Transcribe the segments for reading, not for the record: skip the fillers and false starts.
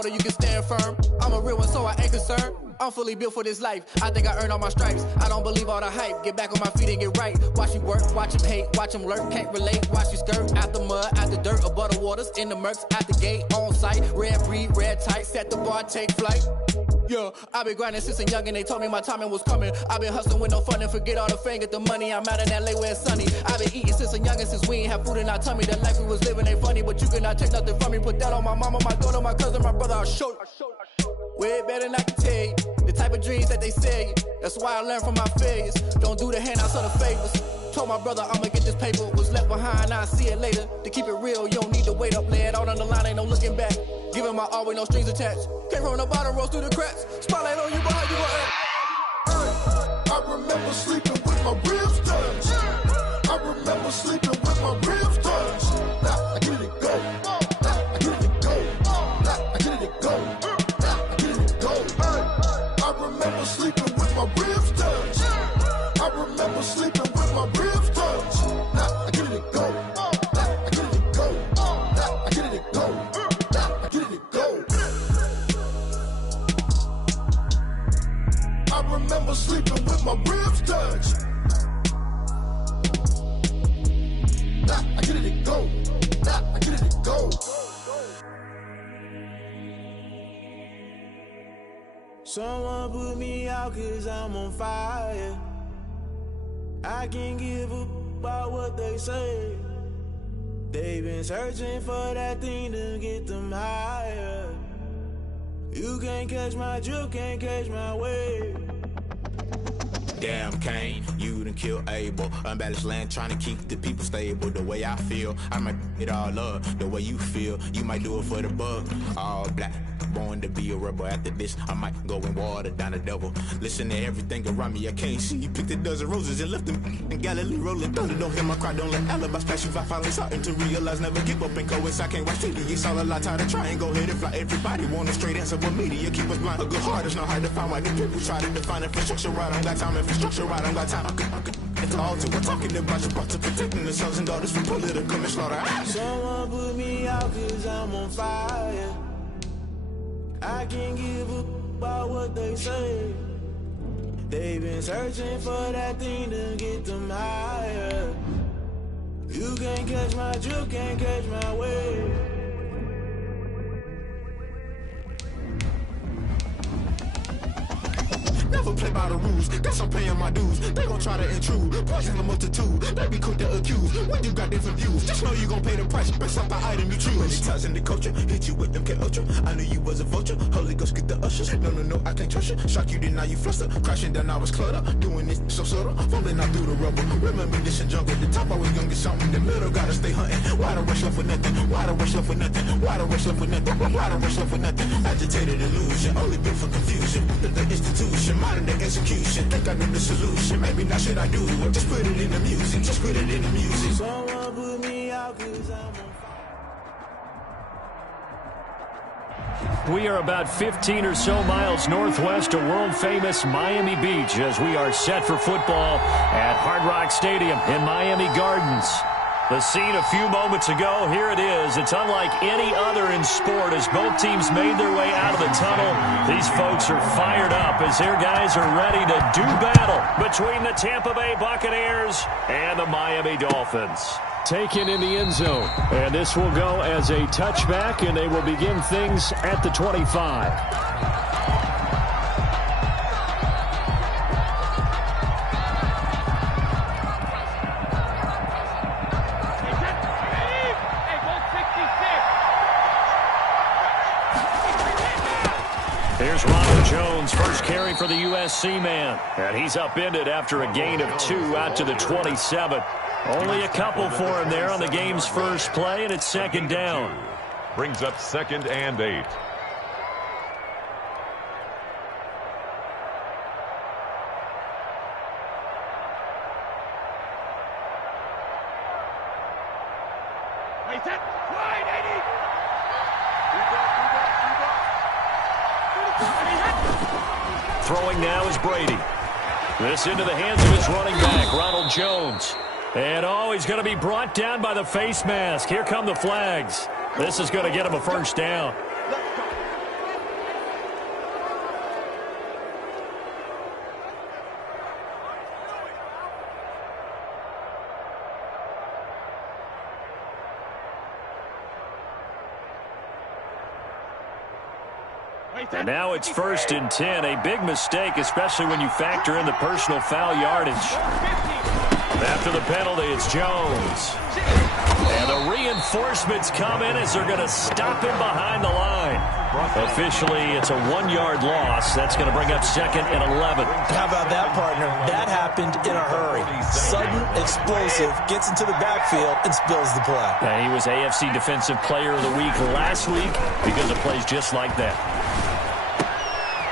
order, you can stand firm. I'm a real one, so I ain't concerned. I'm fully built for this life. I think I earned all my stripes. I don't believe all the hype. Get back on my feet and get right. Watch you work, watch him hate, watch him lurk. Can't relate, watch you skirt. Out the mud, out the dirt, above the waters, in the murks, out the gate, on site. Red breed, red tight, set the bar, take flight. Yeah, I've been grinding since a youngin', they told me my timing was coming. I've been hustling with no fun and forget all the fame, get the money. I'm out in LA where it's sunny. I've been eating since a youngin', since we ain't have food in our tummy. The life we was living ain't funny, but you cannot take nothing from me. Put that on my mama, my daughter, my cousin, my brother, I'll show you. Way better than I can tell you. The type of dreams that they sell you. That's why I learned from my failures. Don't do the handouts or the favors. Told my brother I'ma get this paper. Was left behind, I'll see it later. To keep it real, you don't need to wait up. Lay it out on the line, ain't no looking back. Giving my all with no strings attached. Came from the bottom, rose through the cracks. Spotlight on you, but how you gon' act? I remember sleeping with my ribs touched. I remember sleeping with my ribs touched. Now I get it go. Now I get it go. Now I get it go. Now I get it go. I remember sleeping with my ribs touched. I remember sleeping with my ribs touched. Now I get it go. Now I get it go. Now I get it go. Now I get it go. I remember sleeping with my ribs touched. Now I get it go. Now I get it go. Someone put me out 'cause I'm on fire. I can't give up about what they say. They've been searching for that thing to get them higher. You can't catch my drift, can't catch my wave. Damn Kane, you done killed Abel. Unbalanced land trying to keep the people stable. The way I feel, I might it all up. The way you feel, you might do it for the bug. All black, born to be a rebel. After this, I might go and water down the devil. Listen to everything around me, I can't see. You picked a dozen roses and left them in Galilee rolling thunder. Don't hear my cry, don't let alibis flash. You I finally starting to realize, never give up and coincide. I can't watch TV, it's all a lot. Tired of trying, go ahead and fly. Everybody want a straight answer, but media keep us blind. A good heart is not hard to find. Why do people try to define infrastructure right? I don't got time, infrastructure right, I don't got time. It's all to we're talking about your parts of protecting the sons and daughters from political and slaughter. Someone put me out 'cause I'm on fire. I can't give up about what they say. They've been searching for that thing to get them higher. You can't catch my drift, can't catch my wave. Never play by the rules, guess I'm paying my dues. They gon' try to intrude, poison the multitude. They be quick to accuse, when you got different views. Just know you gon' pay the price, based off the item you choose. Many ties in the culture, hit you with MK Ultra. I knew you was a vulture, Holy Ghost get the ushers. No, I can't trust you. Shock you, then now you fluster. Crashing down, I was clutter. Doing this so subtle, falling out through the rubble. Remember this in jungle, the top I was young, get something. In the middle, gotta stay hunting. Why the rush left with nothing? Why the rush left with nothing? Why the rush left with nothing? Why the rush left with nothing? Agitated illusion, only built for confusion. The institution, modern day execution. Think I know the solution. Maybe not should I do it? Just put it in the music. Just put it in the music. Someone put me out 'cause I'm on fire. We are about 15 or so miles northwest of world-famous Miami Beach as we are set for football at Hard Rock Stadium in Miami Gardens. The scene a few moments ago, here it is. It's unlike any other in sport as both teams made their way out of the tunnel. These folks are fired up as their guys are ready to do battle between the Tampa Bay Buccaneers and the Miami Dolphins. Taken in the end zone, and this will go as a touchback, and they will begin things at the 25. Here's Ronald Jones, first carry for the USC man. And he's upended after a gain of 2 out to the 27. Only a couple for him there on the game's first play, and it's second down. Brings up 2nd and 8. Throwing now is Brady. This into the hands of his running back, Ronald Jones. And he's going to be brought down by the face mask. Here come the flags. This is going to get him a first down. And now it's 1st and 10. A big mistake, especially when you factor in the personal foul yardage. After the penalty, it's Jones. And the reinforcements come in as they're going to stop him behind the line. Officially, it's a 1-yard loss. That's going to bring up 2nd and 11. How about that, partner? That happened in a hurry. Sudden, explosive, gets into the backfield, and spills the play. He was AFC Defensive Player of the Week last week because of plays just like that.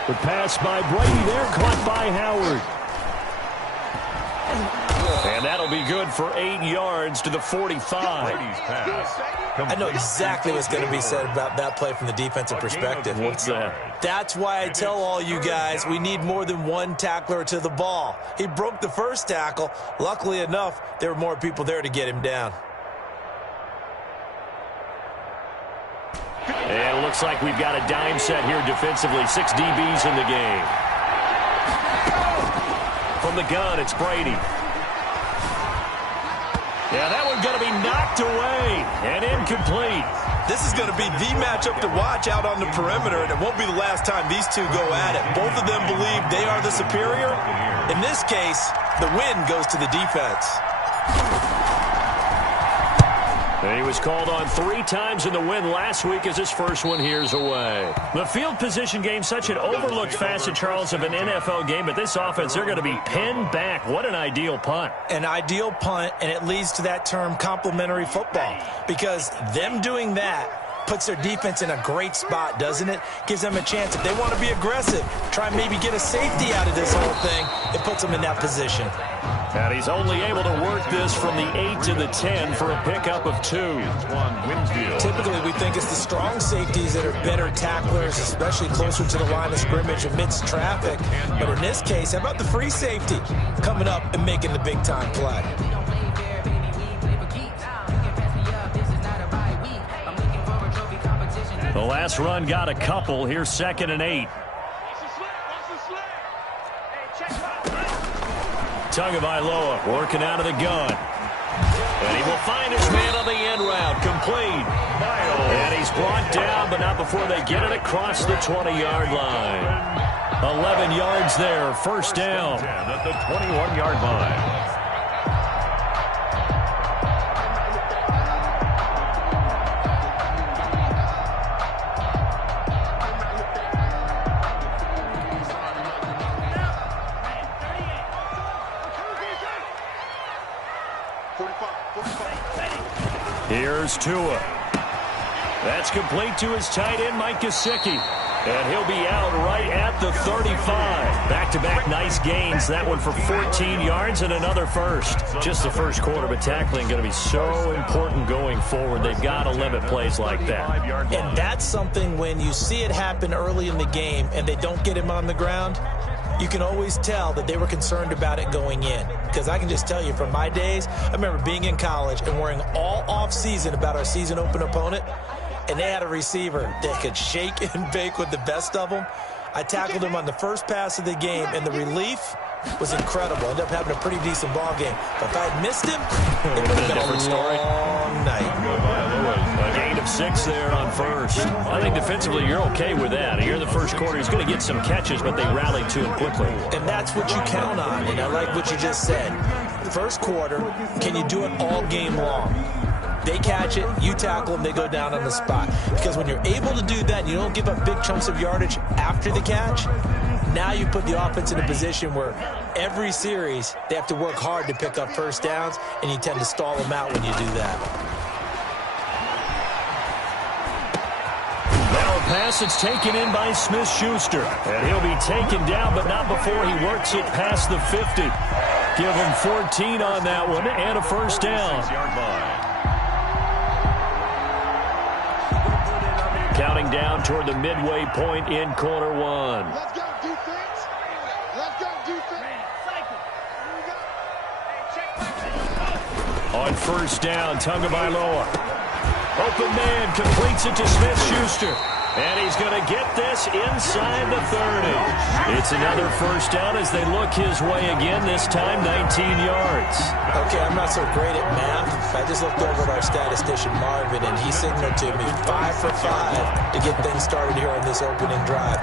The pass by Brady there, caught by Howard. And that'll be good for 8 yards to the 45. I know exactly what's going to be said about that play from the defensive perspective. What's that? That's why I tell all you guys we need more than one tackler to the ball. He broke the first tackle. Luckily enough, there were more people there to get him down. And it looks like we've got a dime set here defensively. 6 DBs in the game. From the gun, it's Brady. Yeah, that one's going to be knocked away and incomplete. This is going to be the matchup to watch out on the perimeter, and it won't be the last time these two go at it. Both of them believe they are the superior. In this case, the win goes to the defense. And he was called on 3 times in the win last week as his first one here's away. The field position game, such an overlooked facet, Charles, of an NFL game, but this offense, they're going to be pinned back. What an ideal punt. An ideal punt, and it leads to that term complementary football, because them doing that puts their defense in a great spot, doesn't it? Gives them a chance. If they want to be aggressive, try and maybe get a safety out of this whole thing, it puts them in that position. And he's only able to work this from the 8 to the 10 for a pickup of 2. Typically, we think it's the strong safeties that are better tacklers, especially closer to the line of scrimmage amidst traffic. But in this case, how about the free safety coming up and making the big-time play? The last run got a couple. Here's 2nd and 8. Tagovailoa working out of the gun. And he will find his man on the end route. Complete. And he's brought down, but not before they get it across the 20-yard line. 11 yards there. First down. At the 21-yard line. Here's Tua. That's complete to his tight end, Mike Gesicki. And he'll be out right at the 35. Back-to-back nice gains. That one for 14 yards and another first. Just the first quarter, but tackling going to be so important going forward. They've got to limit plays like that. And that's something when you see it happen early in the game and they don't get him on the ground, you can always tell that they were concerned about it going in. Because I can just tell you from my days, I remember being in college and worrying all off-season about our season open opponent, and they had a receiver that could shake and bake with the best of them. I tackled him on the first pass of the game, and the relief was incredible. Ended up having a pretty decent ball game. But if I had missed him, it would have been a different story. Long night. A gain of 6 there on first. I think defensively you're okay with that. Here in the first quarter, he's going to get some catches, but they rallied to him quickly. And that's what you count on, and I like what you just said. First quarter, can you do it all game long? They catch it, you tackle them, they go down on the spot. Because when you're able to do that, you don't give up big chunks of yardage after the catch, now you put the offense in a position where every series they have to work hard to pick up first downs, and you tend to stall them out when you do that. Now a pass that's taken in by Smith-Schuster. And he'll be taken down, but not before he works it past the 50. Give him 14 on that one and a first down. Counting down toward the midway point in quarter one. Let's go, defense. Let's go, defense. On first down, Tagovailoa. Open man completes it to Smith-Schuster. And he's going to get this inside the 30. It's another first down as they look his way again, this time 19 yards. Okay, I'm not so great at math. I just looked over at our statistician, Marvin, and he signaled to me 5 for 5 to get things started here on this opening drive.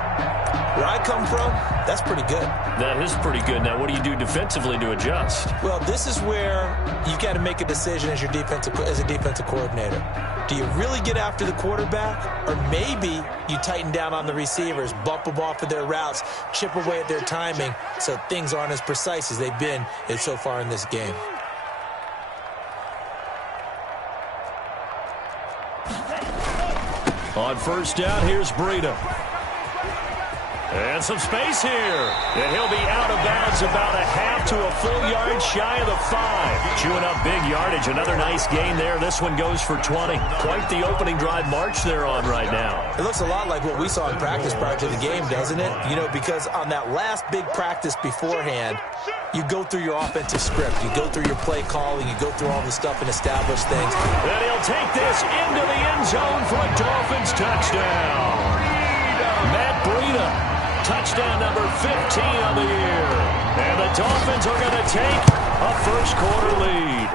Where I come from, that's pretty good. That is pretty good. Now, what do you do defensively to adjust? Well, this is where you got to make a decision as a defensive coordinator. Do you really get after the quarterback, or maybe you tighten down on the receivers, bump them off of their routes, chip away at their timing so things aren't as precise as they've been so far in this game? On first down, here's Breida. And some space here. And he'll be out of bounds about a half to a full yard shy of the 5. Chewing up big yardage. Another nice gain there. This one goes for 20. Quite the opening drive march they're on right now. It looks a lot like what we saw in practice prior to the game, doesn't it? You know, because on that last big practice beforehand, you go through your offensive script. You go through your play calling. You go through all the stuff and establish things. And he'll take this into the end zone for a Dolphins touchdown. Matt Breida. Touchdown number 15 on the year. And the Dolphins are going to take a first-quarter lead.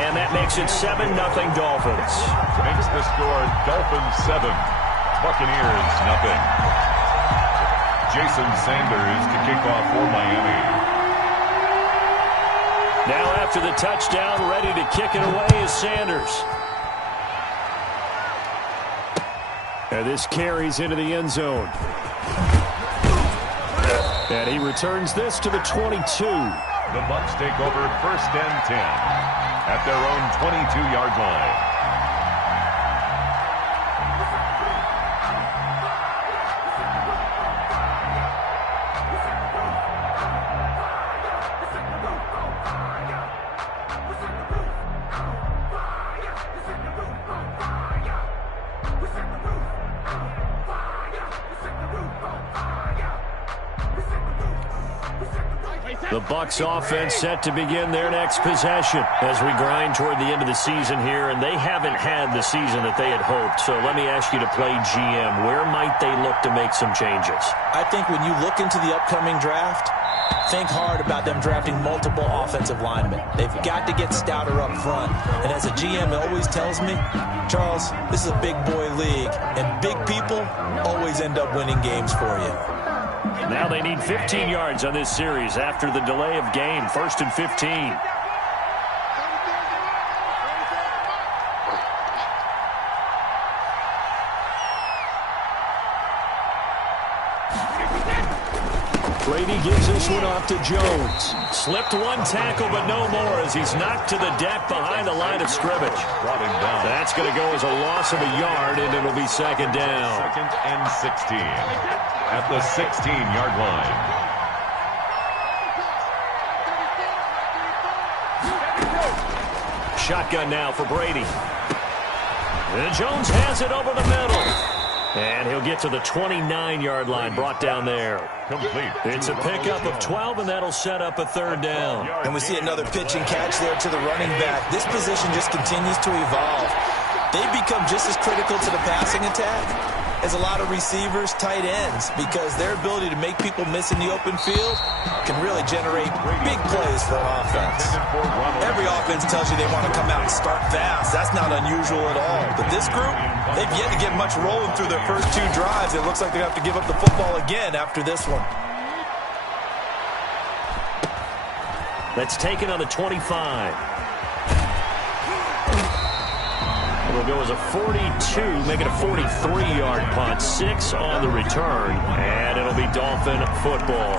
And that makes it 7-0 Dolphins. Makes the score Dolphins 7, Buccaneers 0. Jason Sanders to kick off for Miami. Now after the touchdown, ready to kick it away is Sanders. And this carries into the end zone. And he returns this to the 22. The Bucs take over 1st and 10 at their own 22-yard line. The Bucs offense set to begin their next possession as we grind toward the end of the season here, and they haven't had the season that they had hoped. So let me ask you to play GM. Where might they look to make some changes? I think when you look into the upcoming draft, think hard about them drafting multiple offensive linemen. They've got to get stouter up front. And as a GM always tells me, Charles, this is a big boy league, and big people always end up winning games for you. Now they need 15 yards on this series after the delay of game. 1st and 15. Brady gives this one off to Jones. Slipped one tackle, but no more as he's knocked to the deck behind the line of scrimmage. Brought him down. That's going to go as a loss of a yard, and it'll be 2nd down. 2nd and 16 at the 16-yard line. Shotgun now for Brady. And Jones has it over the middle. And he'll get to the 29-yard line, brought down there. Complete. It's a pickup of 12, and that'll set up a 3rd down. And we see another pitch and catch there to the running back. This position just continues to evolve. They become just as critical to the passing attack as a lot of receivers, tight ends, because their ability to make people miss in the open field can really generate big plays for an offense. Every offense tells you they want to come out and start fast. That's not unusual at all. But this group, they've yet to get much rolling through their first 2 drives. It looks like they have to give up the football again after this one. That's taken on the 25. It'll go as a 42, make it a 43-yard punt. 6 on the return, and it'll be Dolphin football.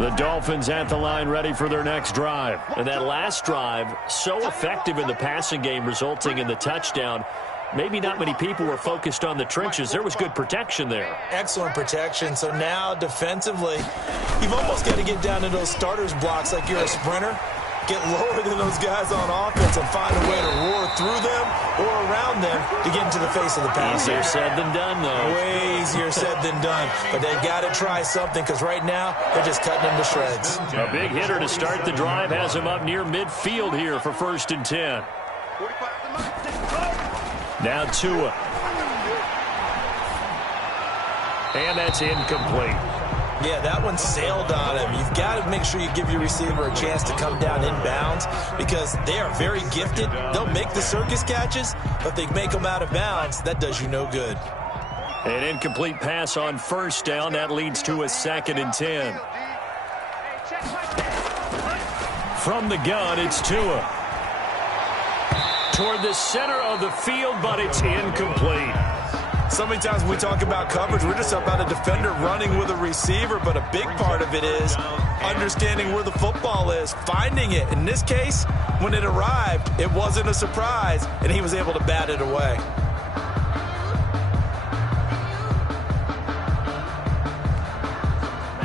The Dolphins at the line ready for their next drive. And that last drive, so effective in the passing game, resulting in the touchdown. Maybe not many people were focused on the trenches. There was good protection there. Excellent protection. So now defensively, you've almost got to get down to those starters blocks like you're a sprinter. Get lower than those guys on offense and find a way to roar through them or around them to get in to the face of the pass. Easier said than done, though. Way easier said than done. But they've got to try something because right now they're just cutting him to shreds. A big hitter to start the drive has him up near midfield here for 1st and 10. Now Tua. And that's incomplete. Yeah, that one sailed on him. You've got to make sure you give your receiver a chance to come down inbounds because they are very gifted. They'll make the circus catches, but they make them out of bounds. That does you no good. An incomplete pass on 1st down. That leads to a 2nd and 10. From the gun, it's Tua. Toward the center of the field, but it's incomplete. So many times when we talk about coverage, we're just about a defender running with a receiver, but a big part of it is understanding where the football is, finding it. In this case, when it arrived, it wasn't a surprise, and he was able to bat it away.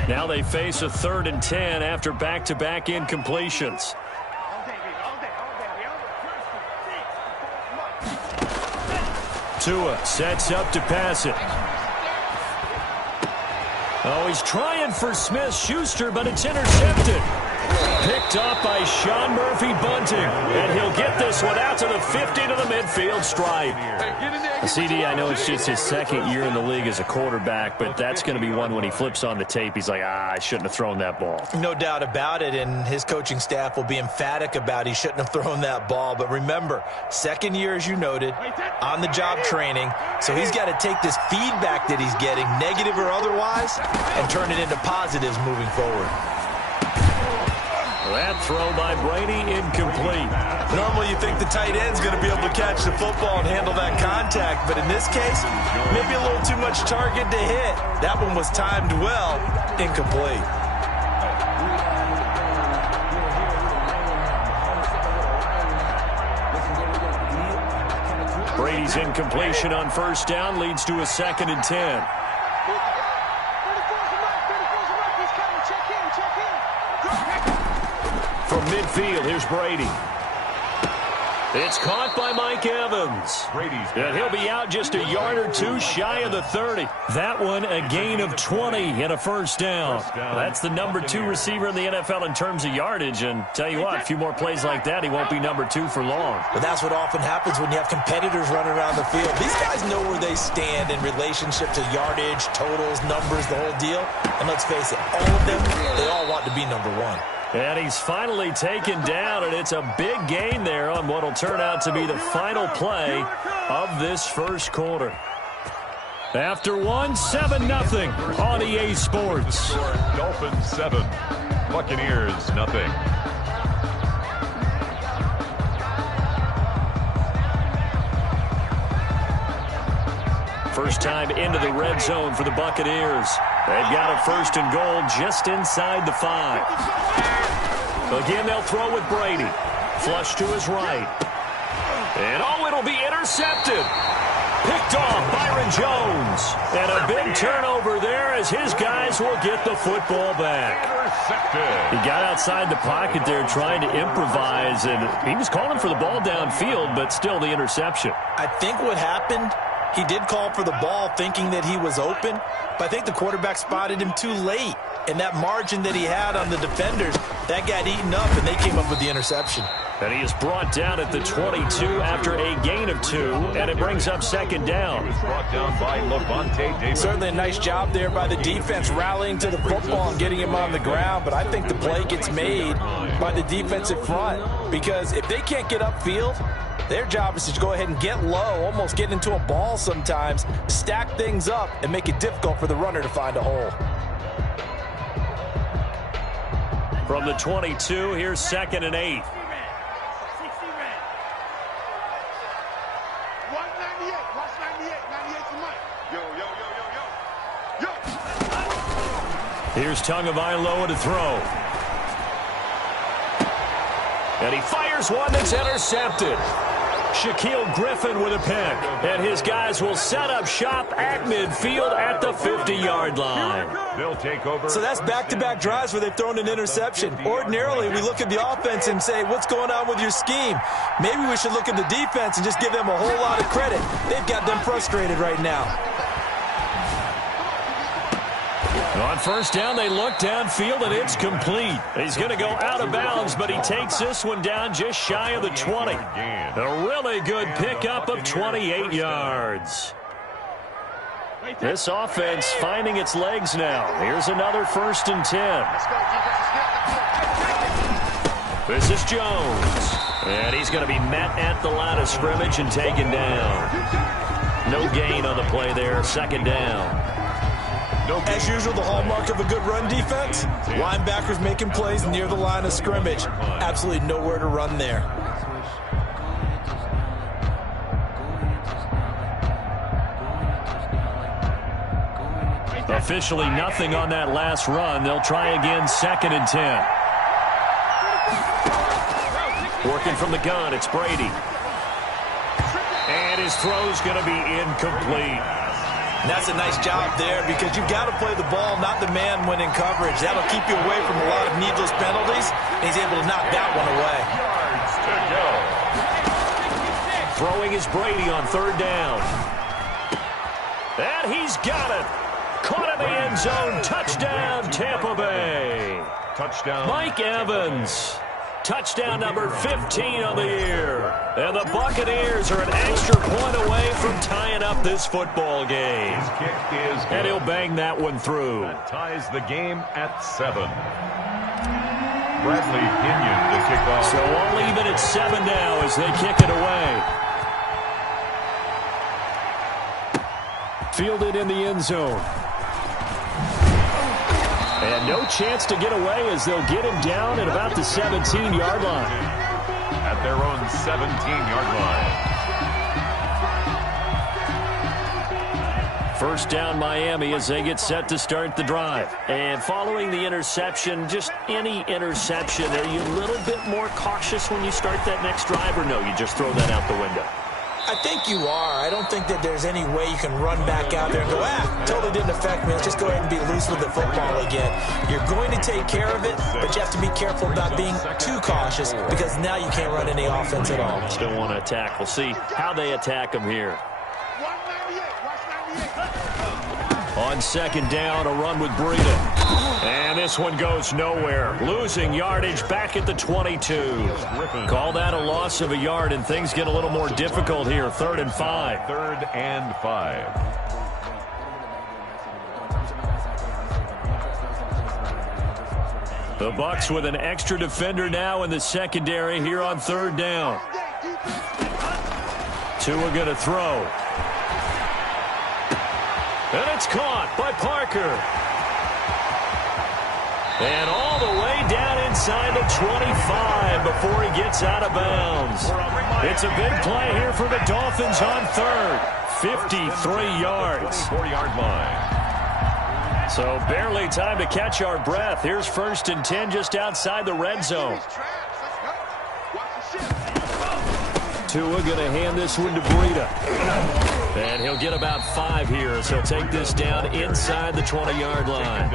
Now they face a 3rd and 10 after back-to-back incompletions. Tua sets up to pass it. Oh, he's trying for Smith-Schuster, but it's intercepted. Picked up by Sean Murphy-Bunting. And he'll get this one out to the 50 to the midfield stripe. CD, I know it's just his 2nd year in the league as a quarterback, but that's going to be one when he flips on the tape. He's like, I shouldn't have thrown that ball. No doubt about it, and his coaching staff will be emphatic about he shouldn't have thrown that ball. But remember, 2nd year, as you noted, on-the-job training, so he's got to take this feedback that he's getting, negative or otherwise, and turn it into positives moving forward. That throw by Brady incomplete. Normally you think the tight end's going to be able to catch the football and handle that contact, but in this case, maybe a little too much target to hit. That one was timed well, incomplete. Brady's incompletion on 1st down leads to a 2nd and 10. From midfield, here's Brady. It's caught by Mike Evans. And he'll be out just a yard or two shy of the 30. That one a gain of 20 and a 1st down. That's the number 2 receiver in the NFL in terms of yardage. And tell you what, a few more plays like that, he won't be number 2 for long. But that's what often happens when you have competitors running around the field. These guys know where they stand in relationship to yardage, totals, numbers, the whole deal. And let's face it, all of them, they all want to be number 1. And he's finally taken down, and it's a big gain there on what will turn out to be the final play of this 1st quarter. After 7-0 on EA Sports. Dolphins 7, Buccaneers nothing. First time into the red zone for the Buccaneers. They've got a 1st and goal just inside the 5. Again, they'll throw with Brady. Flush to his right. And it'll be intercepted. Picked off Byron Jones. And a big turnover there as his guys will get the football back. He got outside the pocket there trying to improvise, and he was calling for the ball downfield, but still the interception. I think what happened, he did call for the ball thinking that he was open, but I think the quarterback spotted him too late. And that margin that he had on the defenders, that got eaten up, and they came up with the interception. And he is brought down at the 22 after a gain of 2, and it brings up 2nd down. He was brought down by Levante Davis. Certainly a nice job there by the defense rallying to the football and getting him on the ground, but I think the play gets made by the defensive front because if they can't get upfield, their job is to go ahead and get low, almost get into a ball sometimes, stack things up, and make it difficult for the runner to find a hole. From the 22, here's 2nd and 8. Here's Tagovailoa to throw. And he fires one that's intercepted. Shaquille Griffin with a pick. And his guys will set up shop at midfield at the 50-yard line. They'll take over. So that's back-to-back drives where they've thrown an interception. Ordinarily, we look at the offense and say, what's going on with your scheme? Maybe we should look at the defense and just give them a whole lot of credit. They've got them frustrated right now. On first down, they look downfield, and it's complete. He's going to go out of bounds, but he takes this one down just shy of the 20. A really good pickup of 28 yards. This offense finding its legs now. Here's another 1st and 10. This is Jones. And he's going to be met at the line of scrimmage and taken down. No gain on the play there. 2nd down. As usual, the hallmark of a good run defense, linebackers making plays near the line of scrimmage. Absolutely nowhere to run there. Officially nothing on that last run. They'll try again, 2nd and 10. Working from the gun, it's Brady. And his throw's going to be incomplete. And that's a nice job there because you've got to play the ball, not the man when in coverage. That'll keep you away from a lot of needless penalties, and he's able to knock that one away. Throwing is Brady on 3rd down. And he's got it. Caught in the end zone. Touchdown, Tampa Bay. Touchdown. Mike Evans. Touchdown number 15 on the year. And the Buccaneers are an extra point away from tying up this football game. His kick is good. And he'll bang that one through. That ties the game at 7. Bradley Pinion to kick off. So all even at 7 now as they kick it away. Fielded in the end zone. And no chance to get away as they'll get him down at about the 17-yard line. At their own 17-yard line. First down Miami as they get set to start the drive. And following the interception, just any interception, are you a little bit more cautious when you start that next drive, or no, you just throw that out the window? I think you are. I don't think that there's any way you can run back out there and go, totally didn't affect me. Let's just go ahead and be loose with the football again. You're going to take care of it, but you have to be careful about being too cautious because now you can't run any offense at all. Still want to attack. We'll see how they attack them here. On 2nd down, a run with Breida. And this one goes nowhere. Losing yardage back at the 22. Call that a loss of a yard, and things get a little more difficult here. 3rd and 5. 3rd and 5. The Bucs with an extra defender now in the secondary here on 3rd down. Tua going to throw. And it's caught by Parker. And all the way down inside the 25 before he gets out of bounds. It's a big play here for the Dolphins on 3rd. 53 yards. 4-yard line. So barely time to catch our breath. Here's 1st and 10 just outside the red zone. Tua going to hand this one to Breida. And he'll get about 5 here, so he'll take this down inside the 20-yard line.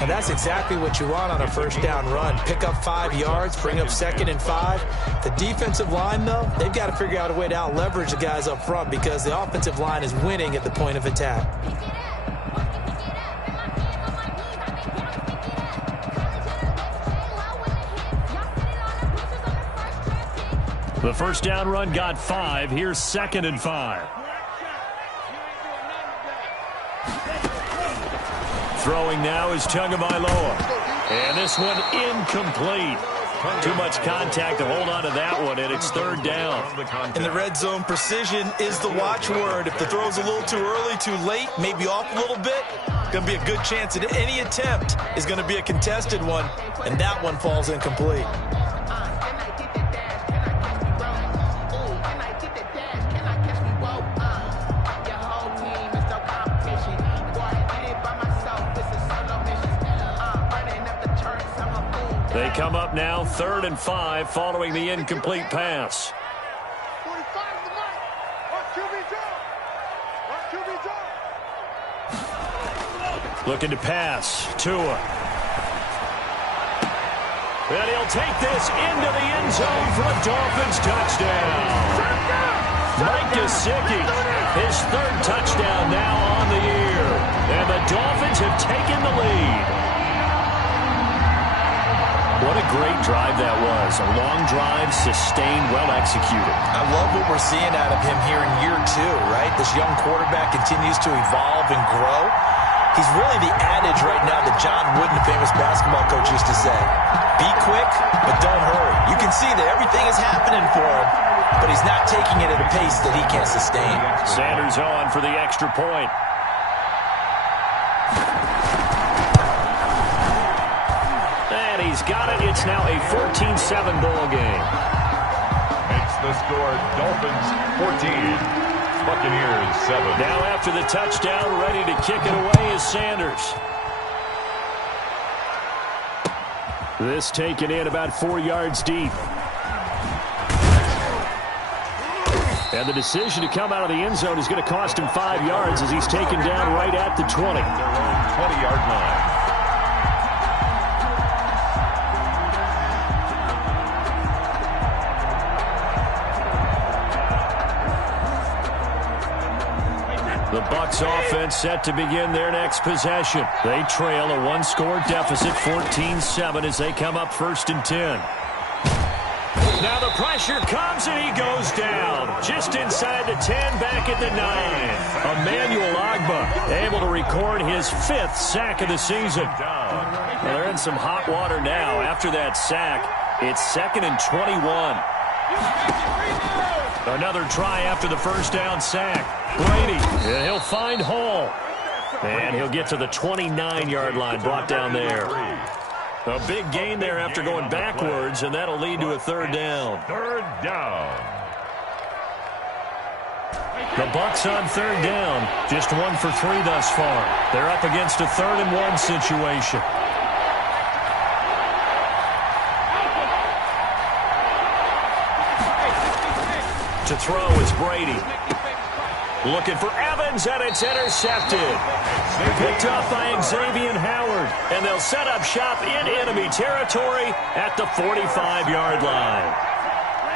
And that's exactly what you want on a 1st down run. Pick up 5 yards, bring up 2nd and 5. The defensive line, though, they've got to figure out a way to out-leverage the guys up front because the offensive line is winning at the point of attack. The 1st down run got 5. Here's 2nd and 5. Throwing now is Tagovailoa. And this one incomplete. Too much contact to hold on to that one, and it's 3rd down. In the red zone, precision is the watchword. If the throw's a little too early, too late, maybe off a little bit, going to be a good chance that any attempt is going to be a contested one, and that one falls incomplete. They come up now 3rd and 5 following the incomplete pass. Looking to pass. Tua. And he'll take this into the end zone for a Dolphins touchdown. Mike Gesicki, his third touchdown now on the year. And the Dolphins have taken the lead. What a great drive that was. A long drive, sustained, well executed. I love what we're seeing out of him here in year 2, right? This young quarterback continues to evolve and grow. He's really the adage right now that John Wooden, the famous basketball coach, used to say. Be quick, but don't hurry. You can see that everything is happening for him, but he's not taking it at a pace that he can't sustain. Sanders on for the extra point. And he's got it. It's now a 14-7 ball game. Makes the score Dolphins 14. Buccaneers 7. Now after the touchdown, ready to kick it away is Sanders. This taken in about 4 yards deep. And the decision to come out of the end zone is going to cost him 5 yards as he's taken down right at the 20. Their own 20-yard line. The Bucs offense set to begin their next possession. They trail a one-score deficit, 14-7, as they come up 1st and 10. Now the pressure comes and he goes down. Just inside the 10, back at the 9. Emmanuel Ogbah able to record his 5th sack of the season. Well, they're in some hot water now. After that sack, it's 2nd and 21. Another try after the first down sack. Brady, and he'll find Hall. And he'll get to the 29-yard line, brought down there. A big gain there after going backwards, and that'll lead to a 3rd down. 3rd down. The Bucs on 3rd down. Just 1 for 3 thus far. They're up against a 3rd and 1 situation. To throw is Brady. Looking for Evans, and it's intercepted. Picked up by Xavier Howard, and they'll set up shop in enemy territory at the 45-yard line.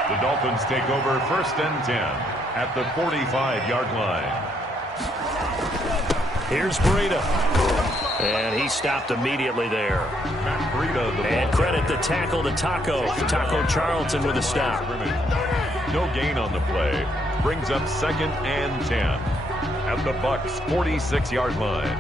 The Dolphins take over 1st and 10 at the 45-yard line. Here's Breida. And he stopped immediately there. Matt Breida, the and credit the tackle to Taco Charlton with a stop. No gain on the play. Brings up 2nd and 10 at the Bucs' 46-yard line.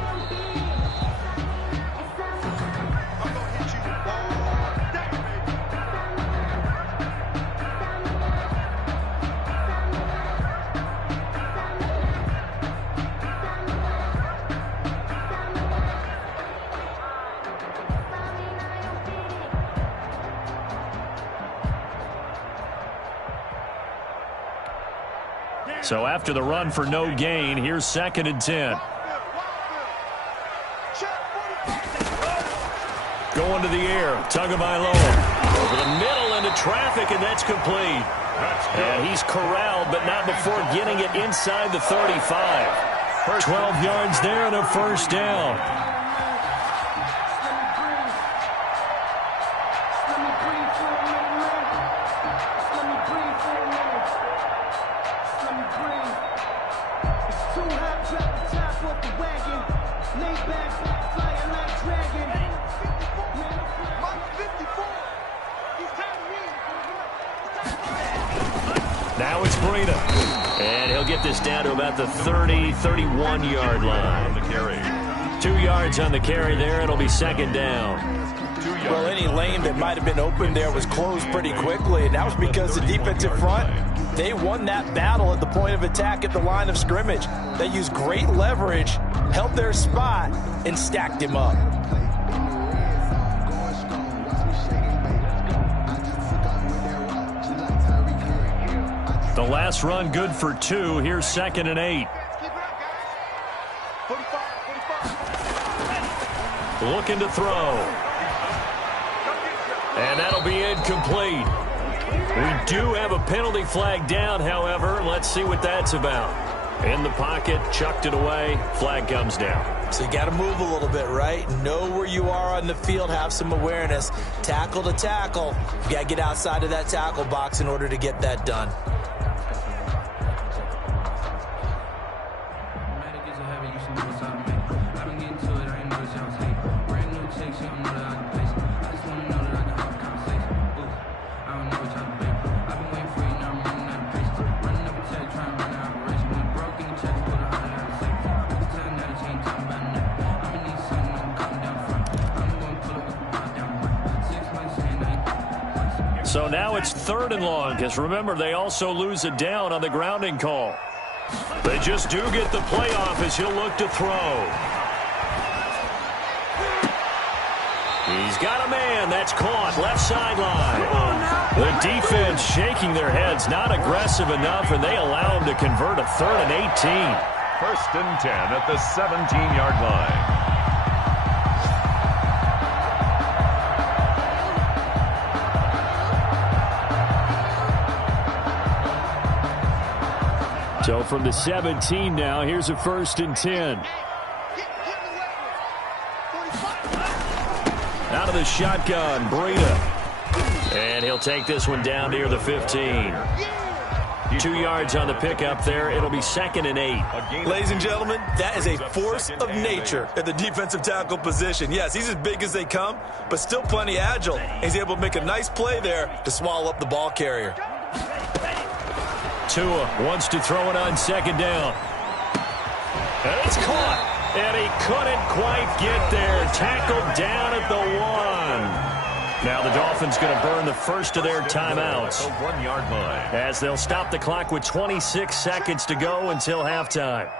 So after the run for no gain, here's 2nd and 10. Going to the air, Tagovailoa over the middle into traffic, and that's complete. And he's corralled, but not before getting it inside the 35. 12 yards there and a 1st down. Now it's Breida. And he'll get this down to about the 30, 31-yard line. 2 yards on the carry there. It'll be 2nd down. Well, any lane that might have been open there was closed pretty quickly, and that was because the defensive front, they won that battle at the point of attack at the line of scrimmage. They used great leverage, held their spot, and stacked him up. The last run good for 2. Here's 2nd and 8. Looking to throw. And that'll be incomplete. We do have a penalty flag down, however. Let's see what that's about. In the pocket, chucked it away, flag comes down. So you got to move a little bit, right? Know where you are on the field, have some awareness. Tackle to tackle. You got to get outside of that tackle box in order to get that done. So now it's 3rd and long, because remember, they also lose it down on the grounding call. They just do get the playoff as he'll look to throw. He's got a man. That's caught. Left sideline. The defense shaking their heads, not aggressive enough, and they allow him to convert a 3rd and 18. 1st and 10 at the 17-yard line. So from the 17 now, here's a 1st and 10. Out of the shotgun, Breida. And he'll take this one down near the 15. 2 yards on the pickup there. It'll be 2nd and 8. Ladies and gentlemen, that is a force of nature at the defensive tackle position. Yes, he's as big as they come, but still plenty agile. He's able to make a nice play there to swallow up the ball carrier. Tua wants to throw it on 2nd down. And it's caught. And he couldn't quite get there. Tackled down at the 1. Now the Dolphins going to burn the first of their timeouts. 1-yard line. As they'll stop the clock with 26 seconds to go until halftime.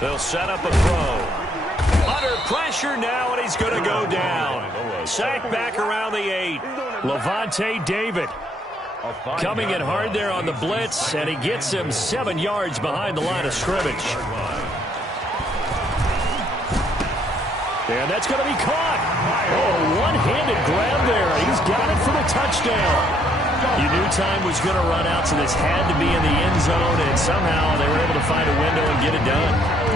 They'll set up a throw. Under pressure now, and he's going to go down. Sacked back around the 8. Levante David coming in hard there on the blitz, and he gets him 7 yards behind the line of scrimmage. And that's going to be caught. Oh, one-handed grab there. He's got it for the touchdown. You knew time was going to run out, so this had to be in the end zone, and somehow they were able to find a window and get it done.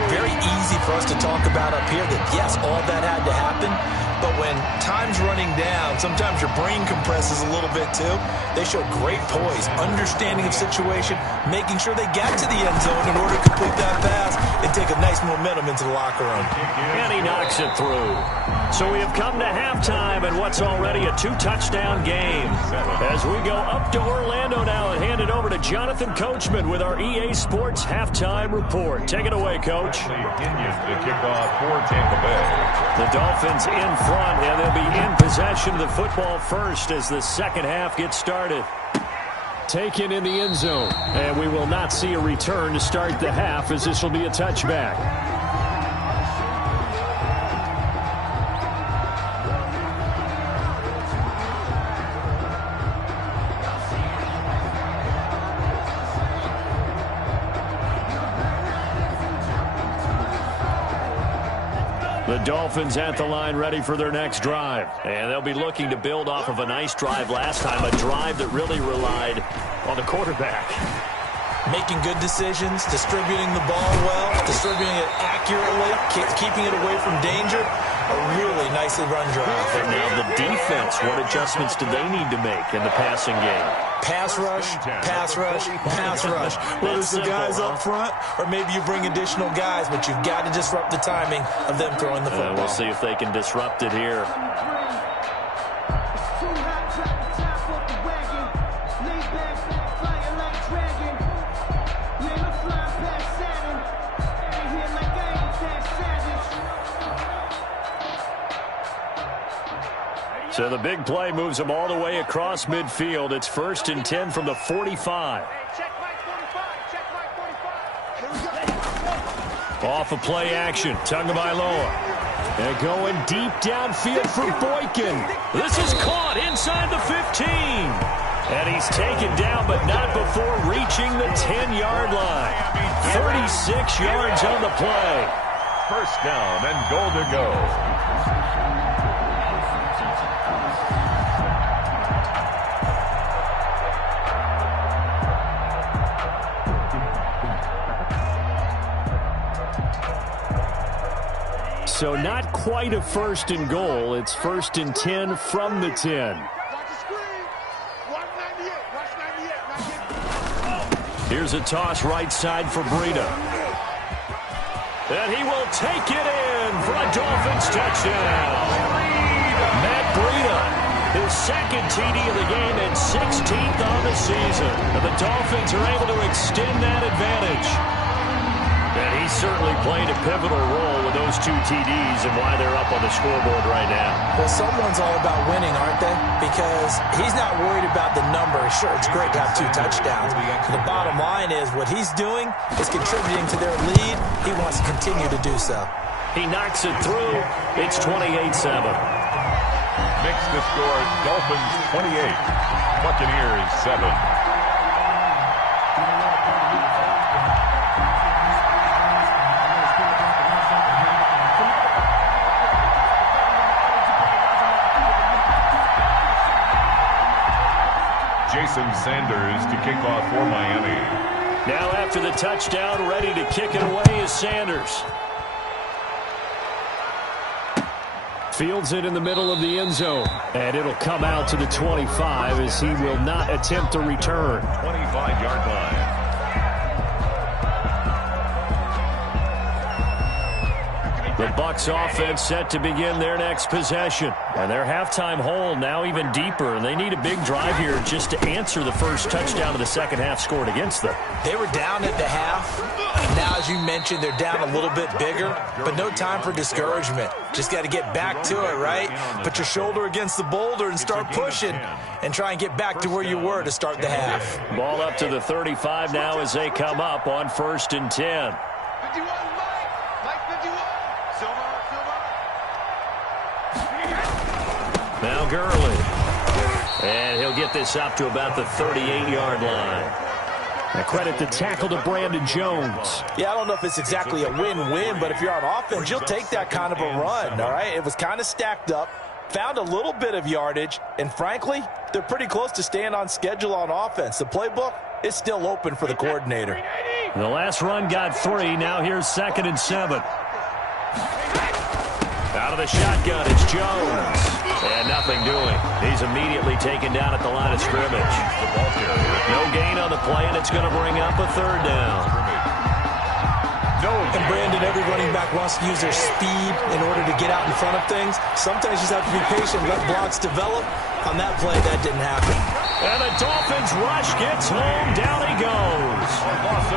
Very easy for us to talk about up here that, yes, all that had to happen, but when time's running down, sometimes your brain compresses a little bit too. They show great poise, understanding of situation, making sure they get to the end zone in order to complete that pass and take a nice momentum into the locker room. And he knocks it through. So we have come to halftime and what's already a 2-touchdown game. As we go up to Orlando now and hand it over to Jonathan Coachman with our EA Sports Halftime Report. Take it away, Coach. Continues to kick off for Tampa Bay. The Dolphins in front, and they'll be in possession of the football first as the second half gets started. Taken in the end zone, and we will not see a return to start the half as this will be a touchback. The Dolphins at the line ready for their next drive. And they'll be looking to build off of a nice drive last time, a drive that really relied on the quarterback. Making good decisions, distributing the ball well, distributing it accurately, keeping it away from danger. A really nicely run drive. And now the defense, what adjustments do they need to make in the passing game? Pass rush, pass rush, pass rush. Whether it's the guys up front or maybe you bring additional guys, but you've got to disrupt the timing of them throwing the football. We'll see if they can disrupt it here. So the big play moves them all the way across midfield. It's 1st and 10 from the 45. Off of play action, Tagovailoa. And going deep downfield for Boykin. This is caught inside the 15. And he's taken down, but not before reaching the 10-yard line. 36 yards on the play. 1st down and goal to go. So not quite a 1st and goal. It's 1st and 10 from the 10. Here's a toss right side for Breida. And he will take it in for a Dolphins touchdown. Matt Breida, his 2nd TD of the game and 16th on the season. And the Dolphins are able to extend that advantage. And he certainly played a pivotal role with those 2 TDs and why they're up on the scoreboard right now. Well, someone's all about winning, aren't they? Because he's not worried about the number. Sure, it's great to have 2 touchdowns. The bottom line is what he's doing is contributing to their lead. He wants to continue to do so. He knocks it through. It's 28-7. Makes the score Dolphins 28, Buccaneers 7. Jason Sanders to kick off for Miami. Now after the touchdown, ready to kick it away is Sanders. Fields it in the middle of the end zone. And it'll come out to the 25 as he will not attempt to return. 25-yard line. The Bucs offense set to begin their next possession. And their halftime hole now even deeper. And they need a big drive here just to answer the first touchdown of the second half scored against them. They were down at the half. Now, as you mentioned, they're down a little bit bigger. But no time for discouragement. Just got to get back to it, right? Put your shoulder against the boulder and start pushing. And try and get back to where you were to start the half. Ball up to the 35 now as they come up on 1st and 10. Now Gurley. And he'll get this up to about the 38-yard line. Now credit the tackle to Brandon Jones. Yeah, I don't know if it's exactly a win-win, but if you're on offense, you'll take that kind of a run, all right? It was kind of stacked up, found a little bit of yardage, and frankly, they're pretty close to staying on schedule on offense. The playbook is still open for the coordinator. The last run got 3. Now here's 2nd and 7. Out of the shotgun, it's Jones. And nothing doing. He's immediately taken down at the line of scrimmage. No gain on the play, and it's going to bring up a 3rd down. And Brandon, every running back wants to use their speed in order to get out in front of things. Sometimes you just have to be patient, let blocks develop. On that play, that didn't happen. And the Dolphins rush gets home. Down he goes.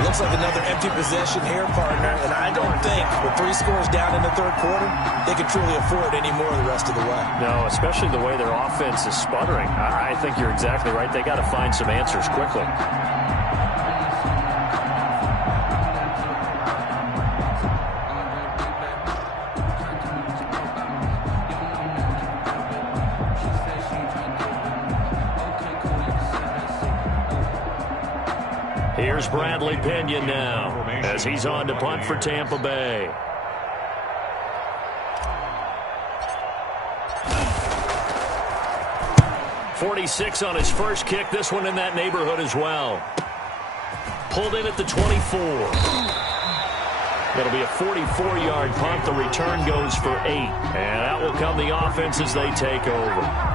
Looks like another empty possession here, partner. And I don't think with 3 scores down in the 3rd quarter, they can truly afford any more the rest of the way. No, especially the way their offense is sputtering. I think you're exactly right. They got to find some answers quickly. Here's Bradley Pinion now as he's on to punt for Tampa Bay. .46 on his first kick. This one in that neighborhood as well. Pulled in at the 24. It'll be a 44-yard punt. The return goes for 8. And that will come the offense as they take over.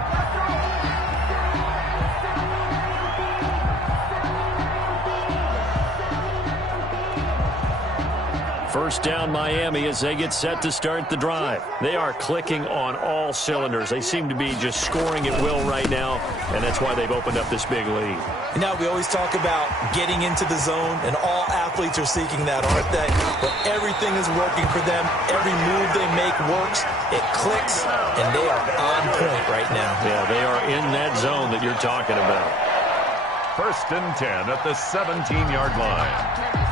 First down Miami as they get set to start the drive. They are clicking on all cylinders. They seem to be just scoring at will right now, and that's why they've opened up this big lead. Now, we always talk about getting into the zone, and all athletes are seeking that, aren't they? But everything is working for them. Every move they make works. It clicks, and they are on point right now. Yeah, they are in that zone that you're talking about. 1st and 10 at the 17-yard line.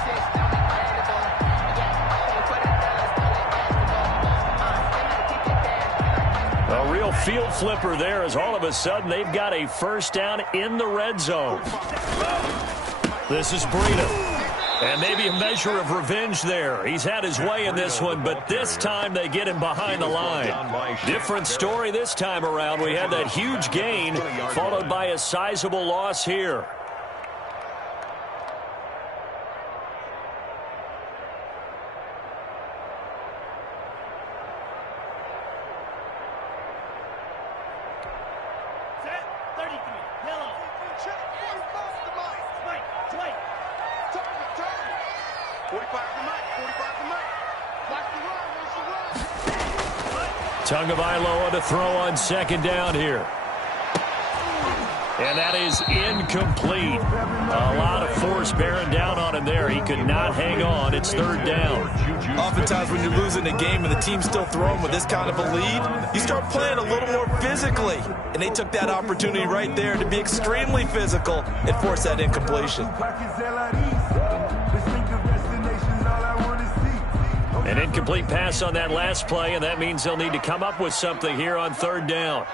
A real field flipper there as all of a sudden they've got a first down in the red zone. This is Breida. And maybe a measure of revenge there. He's had his way in this one, but this time they get him behind the line. Different story this time around. We had that huge gain followed by a sizable loss here. Tagovailoa to throw on second down here. And that is incomplete. A lot of force bearing down on him there. He could not hang on. It's third down. Oftentimes when you're losing a game and the team's still throwing with this kind of a lead, you start playing a little more physically. And they took that opportunity right there to be extremely physical and force that incompletion. An incomplete pass on that last play, and that means they'll need to come up with something here on third down.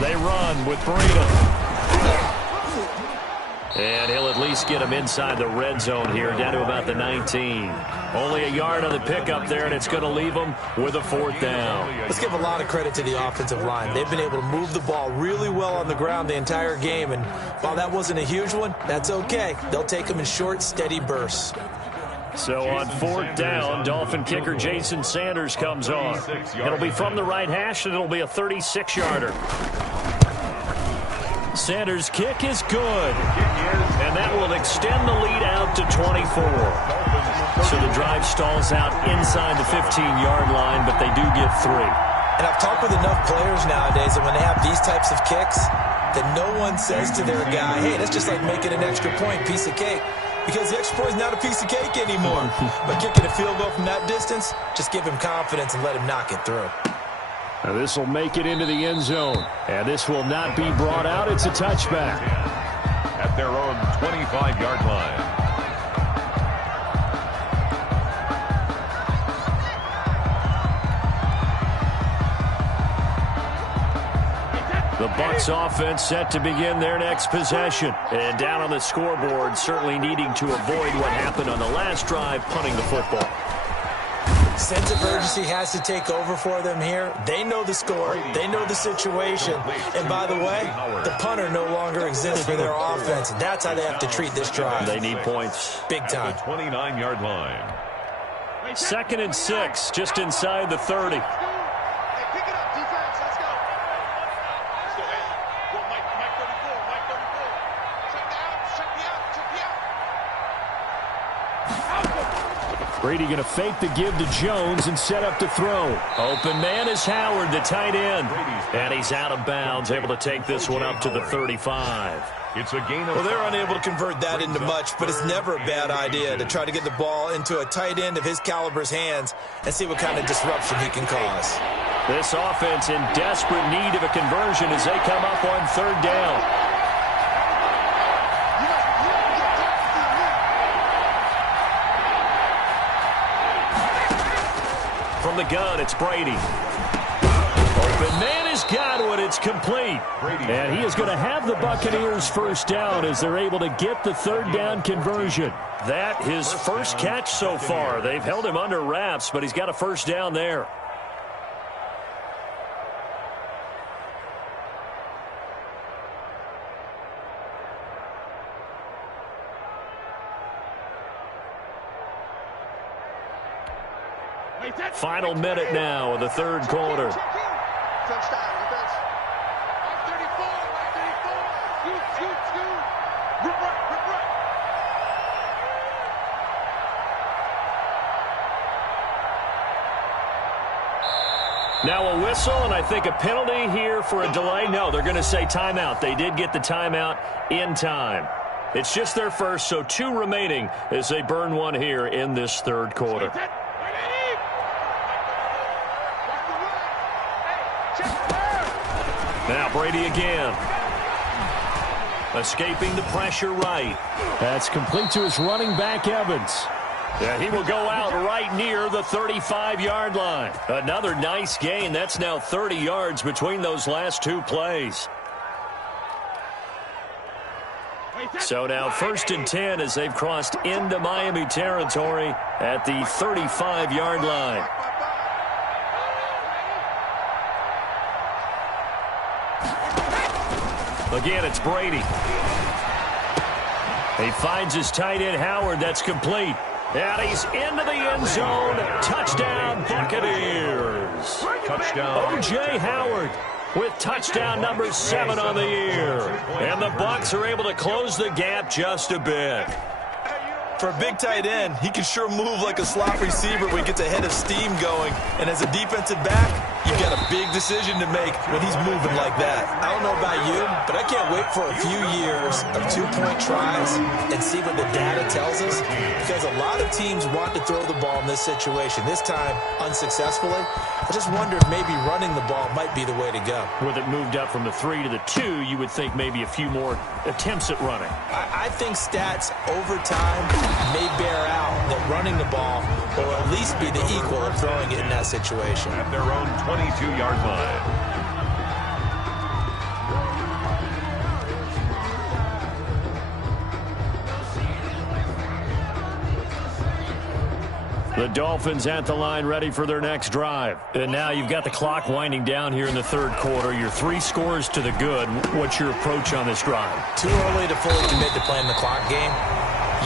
They run with Breida. And he'll at least get him inside the red zone here, down to about the 19. Only a yard on the pickup there, and it's going to leave them with a fourth down. Let's give a lot of credit to the offensive line. They've been able to move the ball really well on the ground the entire game, and while that wasn't a huge one, that's okay. They'll take them in short, steady bursts. So on fourth down, Dolphin kicker Jason Sanders comes on. It'll be from the right hash, and it'll be a 36-yarder. Sanders' kick is good, and that will extend the lead out to 24. So the drive stalls out inside the 15-yard line, but they do get 3. And I've talked with enough players nowadays that when they have these types of kicks, that no one says to their guy, hey, that's just like making an extra point, piece of cake. Because the extra point is not a piece of cake anymore. But kicking a field goal from that distance, just give him confidence and let him knock it through. Now this will make it into the end zone. And this will not be brought out. It's a touchback. At their own 25-yard line. The Bucs offense set to begin their next possession. And down on the scoreboard, certainly needing to avoid what happened on the last drive, punting the football. Sense of urgency has to take over for them here. They know the score. They know the situation. And by the way, the punter no longer exists for their offense. That's how they have to treat this drive. They need points. Big time. At the 29-yard line. 2nd and 6, just inside the 30. Brady going to fake the give to Jones and set up to throw. Open man is Howard, the tight end. And he's out of bounds, able to take this one up to the 35. It's a gain of Well, they're unable to convert that into much, but it's never a bad idea to try to get the ball into a tight end of his caliber's hands and see what kind of disruption he can cause. This offense in desperate need of a conversion as they come up on third down. From the gun, it's Brady. Open man has got it. It's complete. And he is going to have the Buccaneers first down as they're able to get the third down conversion. That his first catch so far. They've held him under wraps, but he's got a first down there. Final minute now of the third quarter. Now a whistle, and I think a penalty here for a delay. No, they're going to say timeout. They did get the timeout in time. It's just their first, so 2 remaining as they burn one here in this third quarter. Now Brady again. Escaping the pressure right. That's complete to his running back, Evans. Yeah, he will go out right near the 35-yard line. Another nice gain. That's now 30 yards between those last 2 plays. So now 1st and 10 as they've crossed into Miami territory at the 35-yard line. Again, it's Brady. He finds his tight end, Howard. That's complete. And he's into the end zone. Touchdown, Buccaneers. Touchdown. O.J. Howard with touchdown number 7 on the year. And the Bucs are able to close the gap just a bit. For a big tight end, he can sure move like a slot receiver when he gets a head of steam going. And as a defensive back, you've got a big decision to make when he's moving like that. I don't know about you, but I can't wait for a few years of two-point tries and see what the data tells us, because a lot of teams want to throw the ball in this situation. This time, unsuccessfully. I just wonder if maybe running the ball might be the way to go. With it moved up from the 3 to the 2, you would think maybe a few more attempts at running. I think stats over time may bear out that running the ball will at least be the equal of throwing it in that situation. At their own 22-yard line. The Dolphins at the line, ready for their next drive. And now you've got the clock winding down here in the third quarter. You're 3 scores to the good. What's your approach on this drive? Too early to fully commit to playing the clock game.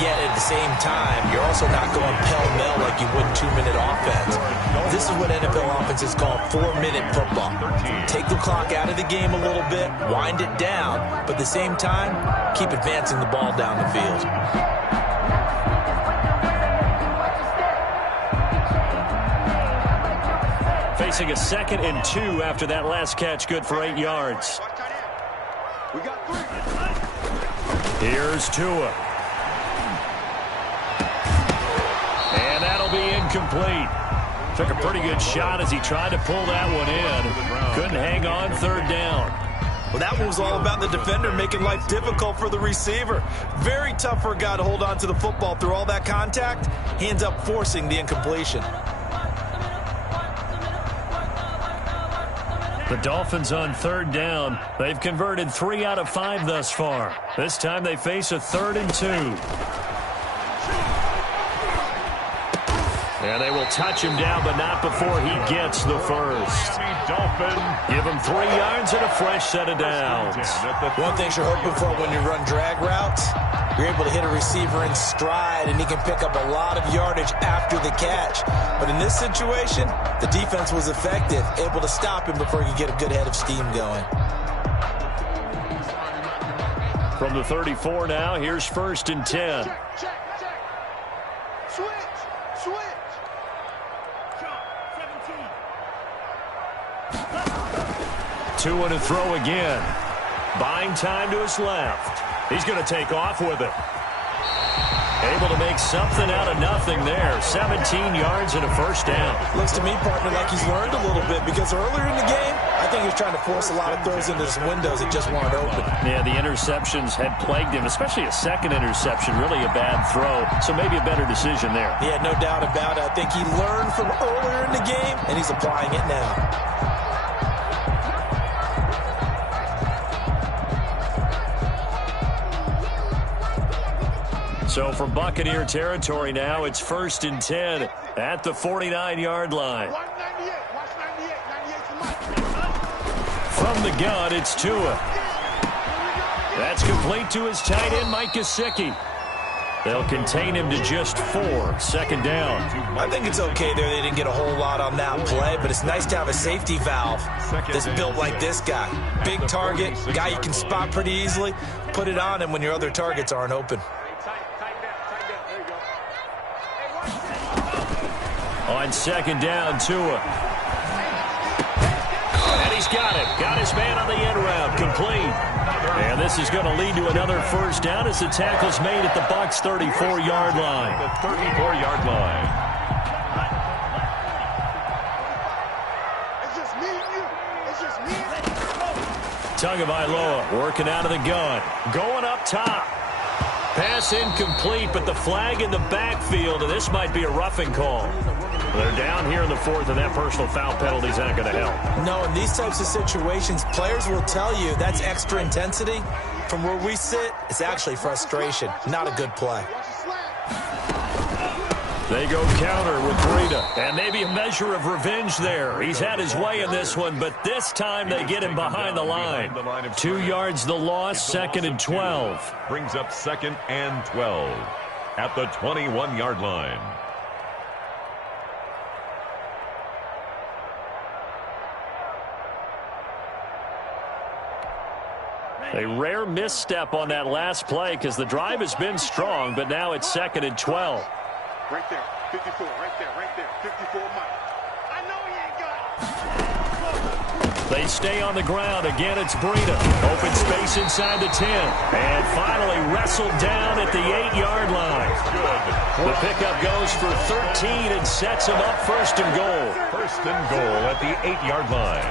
Yet at the same time, you're also not going pell-mell like you would 2-minute offense. This is what NFL offenses call 4-minute football. Take the clock out of the game a little bit, wind it down, but at the same time, keep advancing the ball down the field. Facing a 2nd and 2 after that last catch, good for 8 yards. Here's Tua. And that'll be incomplete. Took a pretty good shot as he tried to pull that one in. Couldn't hang on, 3rd down. Well, that one was all about the defender making life difficult for the receiver. Very tough for a guy to hold on to the football through all that contact. He ends up forcing the incompletion. The Dolphins on 3rd down. They've converted 3 out of 5 thus far. This time they face a 3rd and 2. And they will touch him down, but not before he gets the first. Give him 3 yards and a fresh set of downs. One thing you're hoping for when you run drag routes, you're able to hit a receiver in stride, and he can pick up a lot of yardage after the catch. But in this situation, the defense was effective, able to stop him before he could get a good head of steam going. From the 34 now, here's 1st and 10. Switch. Tua to throw again. Buying time to his left. He's going to take off with it. Able to make something out of nothing there. 17 yards and a first down. Looks to me, partner, like he's learned a little bit, because earlier in the game, I think he was trying to force a lot of throws into his windows that just weren't open. Yeah, the interceptions had plagued him, especially a 2nd interception. Really a bad throw, so maybe a better decision there. Yeah, no doubt about it. I think he learned from earlier in the game, and he's applying it now. So from Buccaneer territory now, it's 1st and 10 at the 49-yard line. From the gun, it's Tua. That's complete to his tight end, Mike Gesicki. They'll contain him to just 4. 2nd down. I think it's okay there. They didn't get a whole lot on that play, but it's nice to have a safety valve that's built like this guy. Big target, guy you can spot pretty easily. Put it on him when your other targets aren't open. On 2nd down, Tua. And he's got it. Got his man on the end route. Complete. And this is going to lead to another first down as the tackle's made at the Bucs' 34-yard line. The 34-yard line. It's just me and you. It's just me and you. Tagovailoa working out of the gun. Going up top. Pass incomplete, but the flag in the backfield, and this might be a roughing call. They're down here in the 4th, and that personal foul penalty is not going to help. No, in these types of situations, players will tell you that's extra intensity. From where we sit, it's actually frustration. Not a good play. They go counter with Breida, and maybe a measure of revenge there. He's had his way in this one, but this time they get him behind the line. 2 yards the loss, 2nd and 12. Brings up 2nd and 12 at the 21-yard line. A rare misstep on that last play because the drive has been strong, but now it's 2nd and 12. Right there, 54, right there, 54, Mike. I know he ain't got it. They stay on the ground. Again, it's Breida. Open space inside the 10. And finally wrestled down at the 8-yard line. The pickup goes for 13 and sets him up 1st and goal. 1st and goal at the 8-yard line.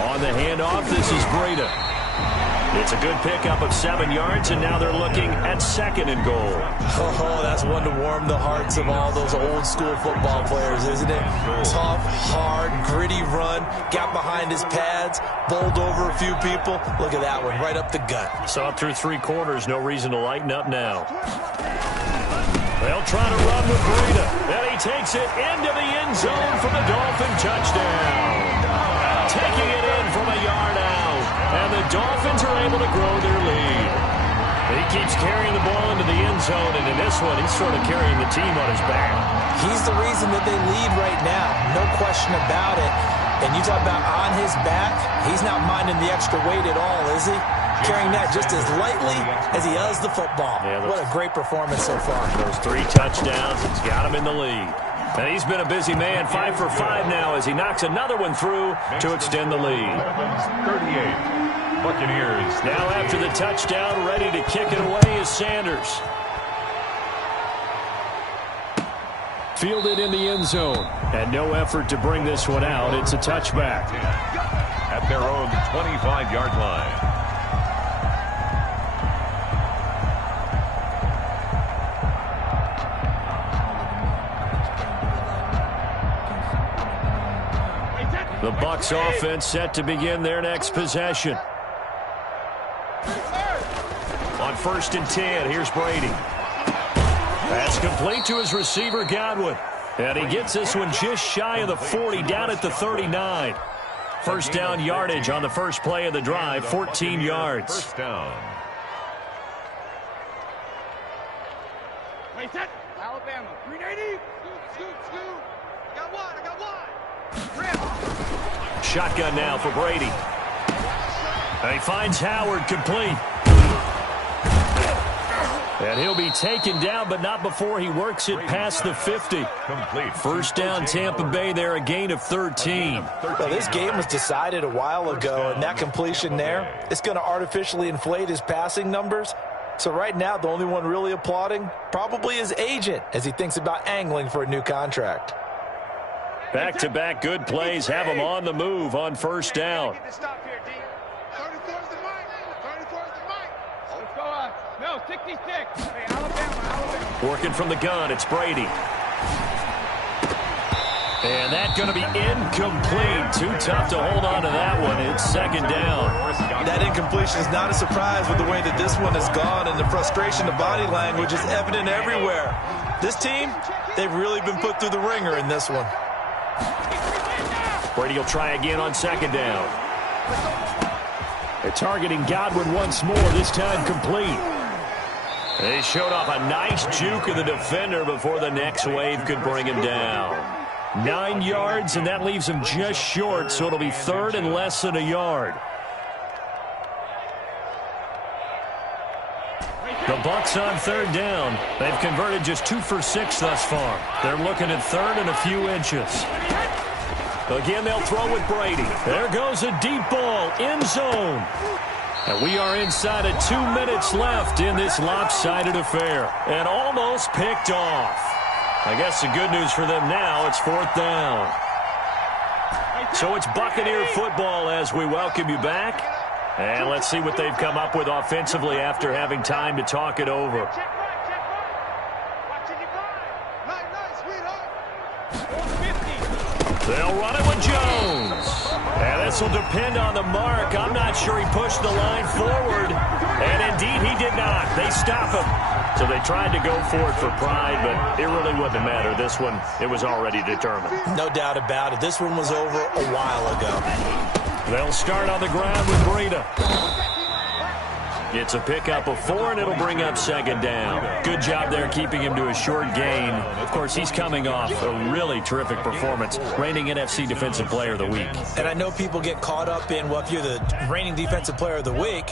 On the handoff, this is Breida. It's a good pickup of 7 yards, and now they're looking at 2nd and goal. Oh, that's one to warm the hearts of all those old-school football players, isn't it? Tough, hard, gritty run, got behind his pads, bowled over a few people. Look at that one, right up the gut. Saw it through 3 quarters, no reason to lighten up now. They'll try to run with Breida, and he takes it into the end zone for the Dolphin touchdown. Taking it in from a yard out, and the Dolphins are able to grow their lead. He keeps carrying the ball into the end zone, and in this one, he's sort of carrying the team on his back. He's the reason that they lead right now, no question about it. And you talk about on his back, he's not minding the extra weight at all, is he? Carrying that just as lightly as he does the football. Yeah, what a great performance so far. Those 3 touchdowns, it's got him in the lead. And he's been a busy man, 5 for 5 now as he knocks another one through to extend the lead. 38, Buccaneers. Now after the touchdown, ready to kick it away is Sanders. Fielded in the end zone. And no effort to bring this one out. It's a touchback. At their own 25-yard line. The Bucs offense set to begin their next possession. On 1st and 10, here's Brady. That's complete to his receiver, Godwin. And he gets this one just shy of the 40, down at the 39. First down yardage on the first play of the drive, 14 yards. First down. Wait, set. Alabama, 380. Scoot. I got one. Shotgun now for Brady. And he finds Howard complete. And he'll be taken down, but not before he works it past the 50. Complete. First down, Tampa Bay there, a gain of 13. Well, this game was decided a while ago, and that completion there, it's going to artificially inflate his passing numbers. So right now, the only one really applauding probably his agent as he thinks about angling for a new contract. Back-to-back good plays have him on the move on first down. No, 66. Hey, Alabama. Working from the gun, it's Brady. And that's going to be incomplete. Too tough to hold on to that one. It's 2nd down. That incompletion is not a surprise with the way that this one has gone, and the frustration, the body language is evident everywhere. This team, they've really been put through the ringer in this one. Brady will try again on 2nd down. They're targeting Godwin once more, this time complete. They showed off a nice juke of the defender before the next wave could bring him down. 9 yards, and that leaves him just short, so it'll be 3rd and less than a yard. The Bucs on 3rd down. They've converted just 2 for 6 thus far. They're looking at 3rd and a few inches. Again, they'll throw with Brady. There goes a deep ball, end zone. And we are inside of 2 minutes left in this lopsided affair. And almost picked off. I guess the good news for them now, it's 4th down. So it's Buccaneer football as we welcome you back. And let's see what they've come up with offensively after having time to talk it over. They'll run it with Jones. And this will depend on the mark. I'm not sure he pushed the line forward. And indeed, he did not. They stop him. So they tried to go for it for pride, but it really wouldn't have mattered. This one, it was already determined. No doubt about it. This one was over a while ago. They'll start on the ground with Breida. It's a pickup of 4, and it'll bring up second down. Good job there keeping him to a short gain. Of course, he's coming off a really terrific performance, reigning NFC Defensive Player of the Week. And I know people get caught up in, well, if you're the reigning Defensive Player of the Week,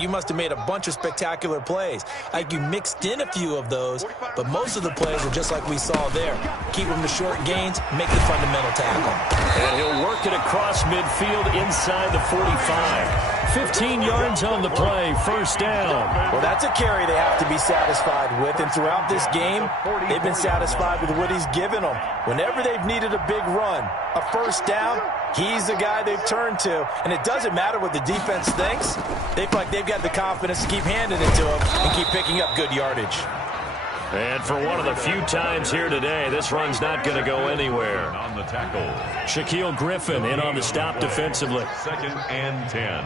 you must have made a bunch of spectacular plays. Like you mixed in a few of those, but most of the plays are just like we saw there. Keep them to short gains, make the fundamental tackle. And he'll work it across midfield inside the 45. 15 yards on the play, first down. Well, that's a carry they have to be satisfied with, and throughout this game, they've been satisfied with what he's given them. Whenever they've needed a big run, a first down, he's the guy they've turned to, and it doesn't matter what the defense thinks. They feel like they've got the confidence to keep handing it to him and keep picking up good yardage. And for one of the few times here today, this run's not going to go anywhere. On the tackle. Shaquille Griffin in on the stop defensively. 2nd and 10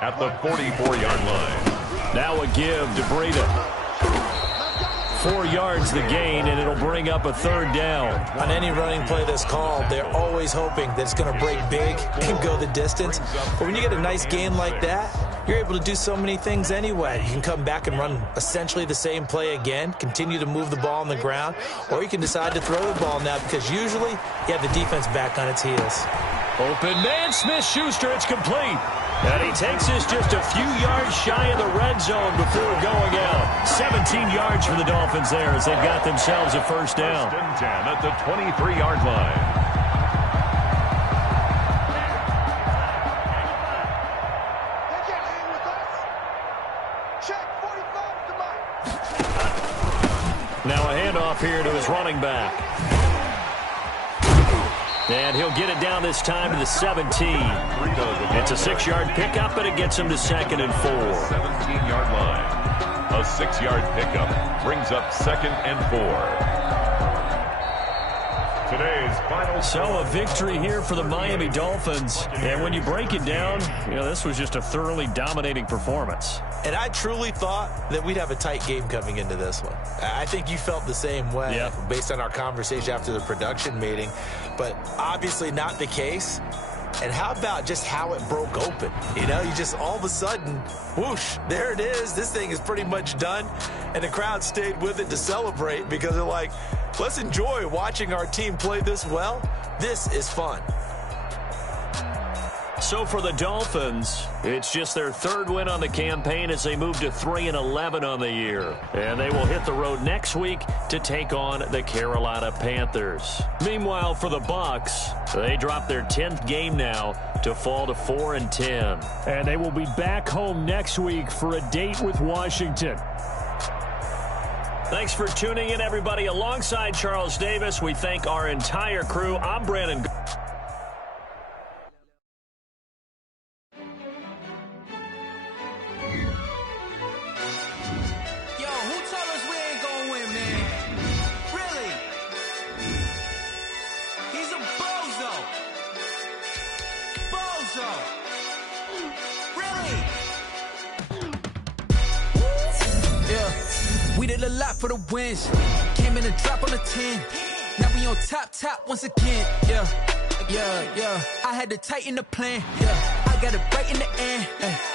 at the 44-yard line. Now a give to Breida. 4 yards the gain, and it'll bring up a third down. On any running play that's called, they're always hoping that it's going to break big and go the distance. But when you get a nice gain like that, you're able to do so many things anyway. You can come back and run essentially the same play again, continue to move the ball on the ground, or you can decide to throw the ball now because usually you have the defense back on its heels. Open man, Smith-Schuster, it's complete. And he takes this just a few yards shy of the red zone before going out. 17 yards for the Dolphins there as they've got themselves a first down. 1st and 10 at the 23-yard line. Now a handoff here to his running back. And he'll get it down this time to the 17. It's a 6-yard pickup, but it gets him to 2nd and 4. 17-yard line. A 6-yard pickup brings up 2nd and 4. Today's final. So a victory here for the Miami Dolphins. And when you break it down, you know, this was just a thoroughly dominating performance. And I truly thought that we'd have a tight game coming into this one. I think you felt the same way based on our conversation after the production meeting. But obviously not the case. And how about just how it broke open? You know, you just all of a sudden, whoosh, there it is. This thing is pretty much done. And the crowd stayed with it to celebrate because they're like, let's enjoy watching our team play this well. This is fun. So for the Dolphins, it's just their 3rd win on the campaign as they move to 3-11 on the year. And they will hit the road next week to take on the Carolina Panthers. Meanwhile, for the Bucs, they drop their 10th game now to fall to 4-10. And they will be back home next week for a date with Washington. Thanks for tuning in, everybody. Alongside Charles Davis, we thank our entire crew. I'm Brandon. We did a lot for the wins. Came in a drop on the 10. Now we on top once again. Yeah. I had to tighten the plan. Yeah. I got it right in the end.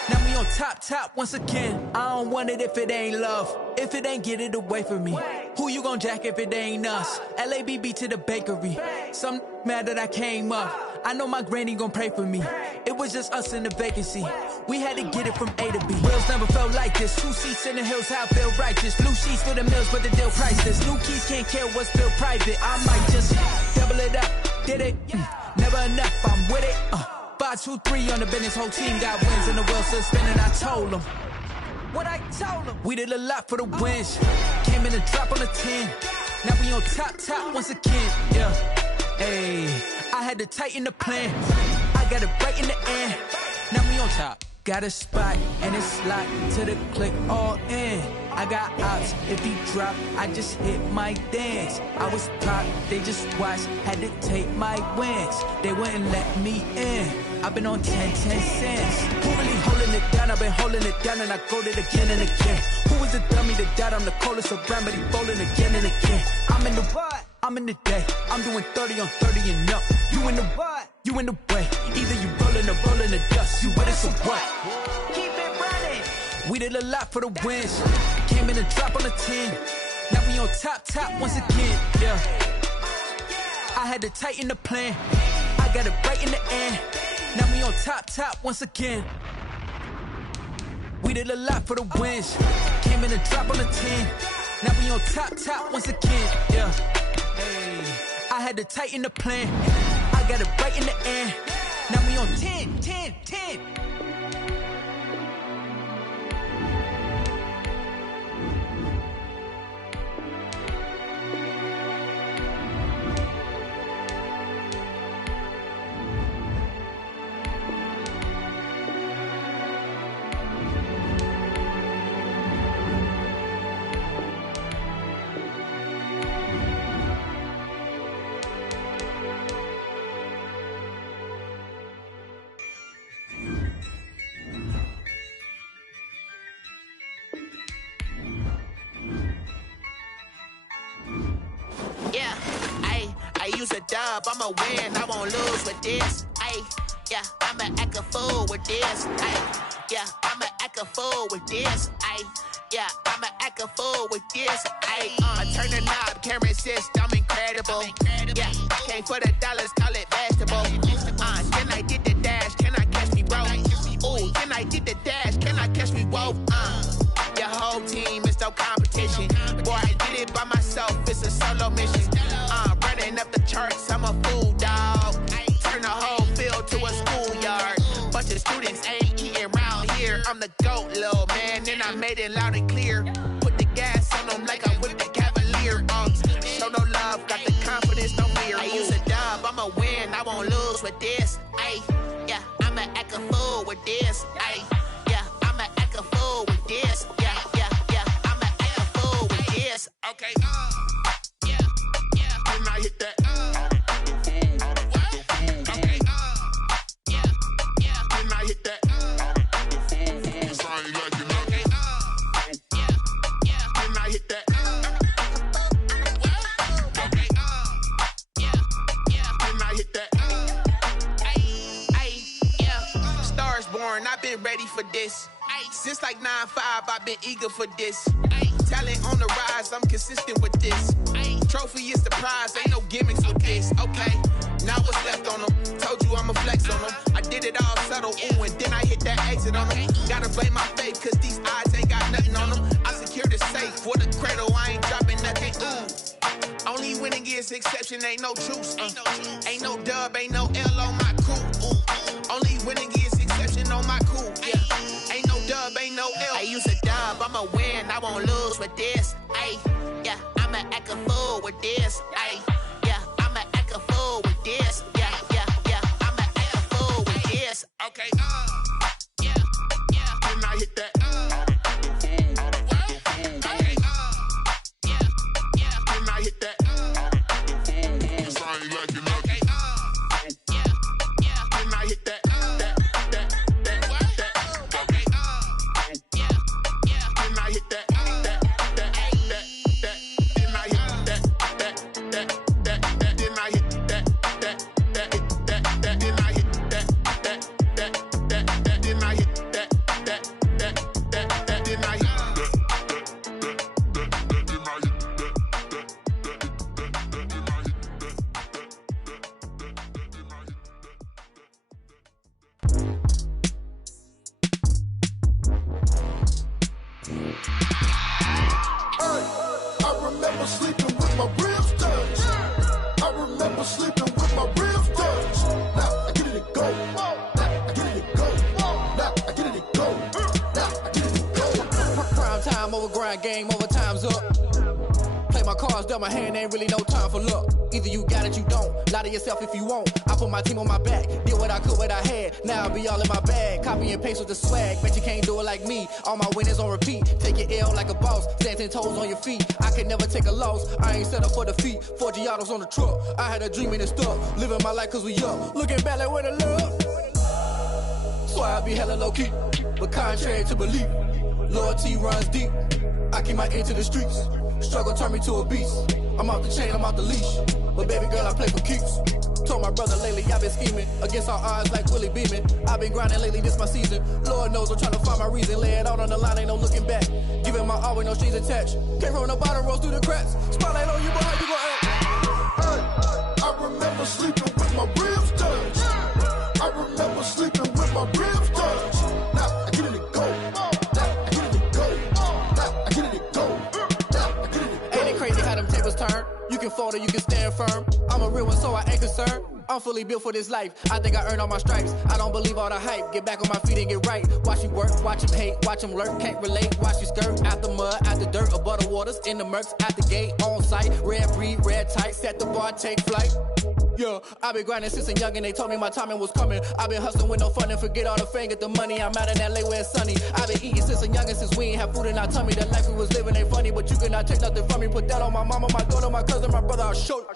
Now we on top once again. I don't want it if it ain't love. If it ain't, get it away from me. Who you gon' jack if it ain't us? LABB to the bakery. Some mad that I came up. I know my granny gon' pray for me. It was just us in the vacancy. We had to get it from A to B. Wheels never felt like this. 2 seats in the hills, how I feel righteous. Blue sheets for the mills, but the deal priceless. New keys can't care what's still private. I might just double it up. Did it? Never enough, I'm with it. 5, 2, 3 on the business. Whole team got wins and the wheels still spinning. I told them what I told them. We did a lot for the wins. Came in a drop on the 10. Now we on top once again. Yeah. Hey, I had to tighten the plan. I got it right in the end. Now we on top. Got a spot and it's locked to the click all in. I got ops, if he drop, I just hit my dance. I was top, they just watched, had to take my wins. They wouldn't let me in. I've been on 10 cents. Who really holding it down? I've been holding it down and I go it again and again. Who is the dummy that died? I'm the coldest around, but he bowling again and again. I'm in the what? I'm in the day. I'm doing 30 on 30 and up. You in the what? You in the way. Either you rolling or rolling the dust. You with us or what? Keep it running. We did a lot for the wins. Came in and drop on the 10. Now we on top once again. Yeah. I had to tighten the plan. I got it right in the end. Now we on top once again. We did a lot for the wins. Came in and drop on the 10. Now we on top once again. Yeah. Hey. I had to tighten the plan. I got it right in the end. Now we on 10. Use a dub, I'ma win, I won't lose with this. Ay, yeah, I'ma act a fool with this. Ay, yeah, I'ma act a fool with this. Ay, yeah, I'ma act a fool with this. Ay, turn the knob, can't resist, I'm incredible. Yeah, came for the dollars, call it vegetable. Can I get the dash? Can I catch me, bro? Ooh, can I get the dash? Can I catch me, whoa? Your whole team is no competition. Boy, I did it by myself, it's a solo mission. Running up the charts, I'm a fool, dog. Turn the whole field to a schoolyard. Bunch of students ain't eating round here. I'm the GOAT, little man, and I made it loud and clear. Put the gas on them like I'm with the Cavalier. Show no love, got the confidence, no fear. I use a dub, I'ma win, I won't lose with this. Ay, yeah, I'ma act a fool with this. Ay, yeah, I'ma act a fool with this. Yeah, I'ma act a fool with this. Okay, I hit that. Okay. Then I hit that. Cause I ain't like it nothing. Then I hit that. Okay. Then I hit that. Yeah. Stars born, I've been ready for this. Since like 9-5, I've been eager for this. Talent on the rise, I'm consistent with this. Trophy is the prize, ain't no gimmicks with this. Okay, now what's left on them? Told you I'ma flex on them. I did it all subtle, ooh, and then I hit that exit on them. Gotta blame my faith, cause these odds ain't got nothing on them. I secured the safe for the cradle, I ain't dropping nothing, ooh. Only winning is exception, ain't no truce. Ain't no dub, ain't no L on my crew. Only winning is exception on my crew, yeah. Ain't no dub, ain't no L. I use a dub, I'ma win, I won't lose with this. Ay, yeah, I'ma act a fool with this. Ay, yeah, I'ma act a fool with this. Yeah, I'ma act a fool with this. Okay, yeah, then I hit that. Okay, yeah, then I hit that. Cause I ain't like it nothing. Okay, yeah, then I hit that. Cards dealt my hand, ain't really no time for luck. Either you got it, you don't. Lie to yourself if you won't. I put my team on my back, did what I could, what I had. Now I be all in my bag, copy and paste with the swag. Bet you can't do it like me. All my winners on repeat. Take your L like a boss, stand 10 toes on your feet. I could never take a loss. I ain't set up for defeat. 4 Giottos on the truck. I had a dream and it stuck. Living my life cause we up. Looking back like where the love. Swear I be hella low key, but contrary to belief, loyalty runs deep. I keep my ear to the streets. Struggle turned me to a beast. I'm off the chain, I'm off the leash. But baby girl, I play for keeps. Told my brother lately, I've been scheming against all odds like Willie Beeman. I've been grinding lately, this my season. Lord knows I'm trying to find my reason. Lay it out on the line, ain't no looking back. Giving my all with no strings attached. Came from the bottom, rose through the cracks. Spotlight on you, boy, how you gon' act? Hey, I remember sleeping with my ribs touched. I remember sleeping with my ribs touched. Now I get it and go. Now I get it and go. Now I get it and go. Now I get it and go. Ain't it crazy how them tables turn? You can fold or you can stand firm. I'm a real one, so I ain't concerned. I'm fully built for this life. I think I earned all my stripes. I don't believe all the hype. Get back on my feet and get right. Watch you work, watch him hate, watch him lurk. Can't relate, watch you skirt. Out the mud, out the dirt, above the waters, in the murks, out the gate, on site. Red breed, red tight, set the bar, take flight. Yeah, I been grinding since a youngin', they told me my timing was coming. I been hustling with no fun and forget all the fame, get the money. I'm out in LA where it's sunny. I been eating since a youngin', since we ain't have food in our tummy. The life we was living ain't funny, but you cannot take nothing from me. Put that on my mama, my daughter, my cousin, my brother, I'll show you.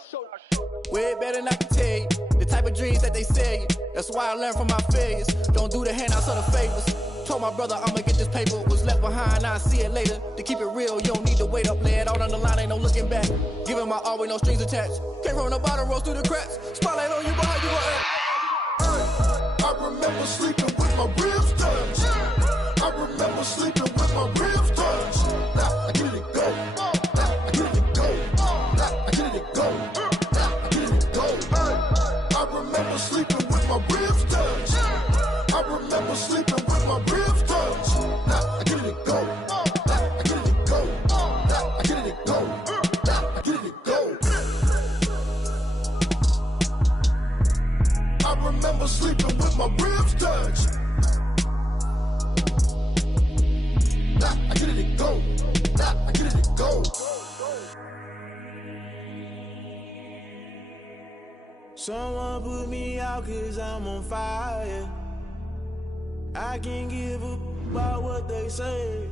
Way better than I can tell you. The type of dreams that they sell you. That's why I learned from my failures. Don't do the handouts or the favors. Told my brother I'ma get this paper. Was left behind, I'll see it later. To keep it real, you don't need to wait up. Lay it out on the line, ain't no looking back. Giving my all with no strings attached. Came from the bottom, rose through the cracks. Spotlight on you, boy, how you gon' act? Hey, I remember sleeping with my ribs touched. I remember sleeping with my ribs touched. Now I get it and go. Now I get it and go. Now I get it and go. Now I get it and go. Hey, I remember sleeping with my ribs touched. I remember sleeping with my ribs touched. Now I get it and go. Now I get it and go. Now I get it and go. Now I get it and go. I remember sleeping with my ribs touched. Now I get it and go. Now I get it and go. Someone put me out cause I'm on fire. I can't give a about what they say.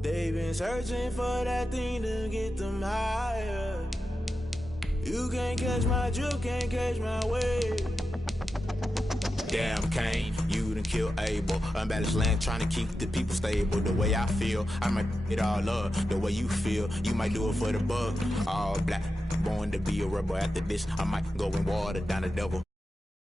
They've been searching for that thing to get them higher. You can't catch my drift, can't catch my wave. Damn, Kane, you done killed Abel. Unbalanced land, trying to keep the people stable. The way I feel, I might it all up. The way you feel, you might do it for the buck. All black, born to be a rebel. After this, I might go and water down the devil.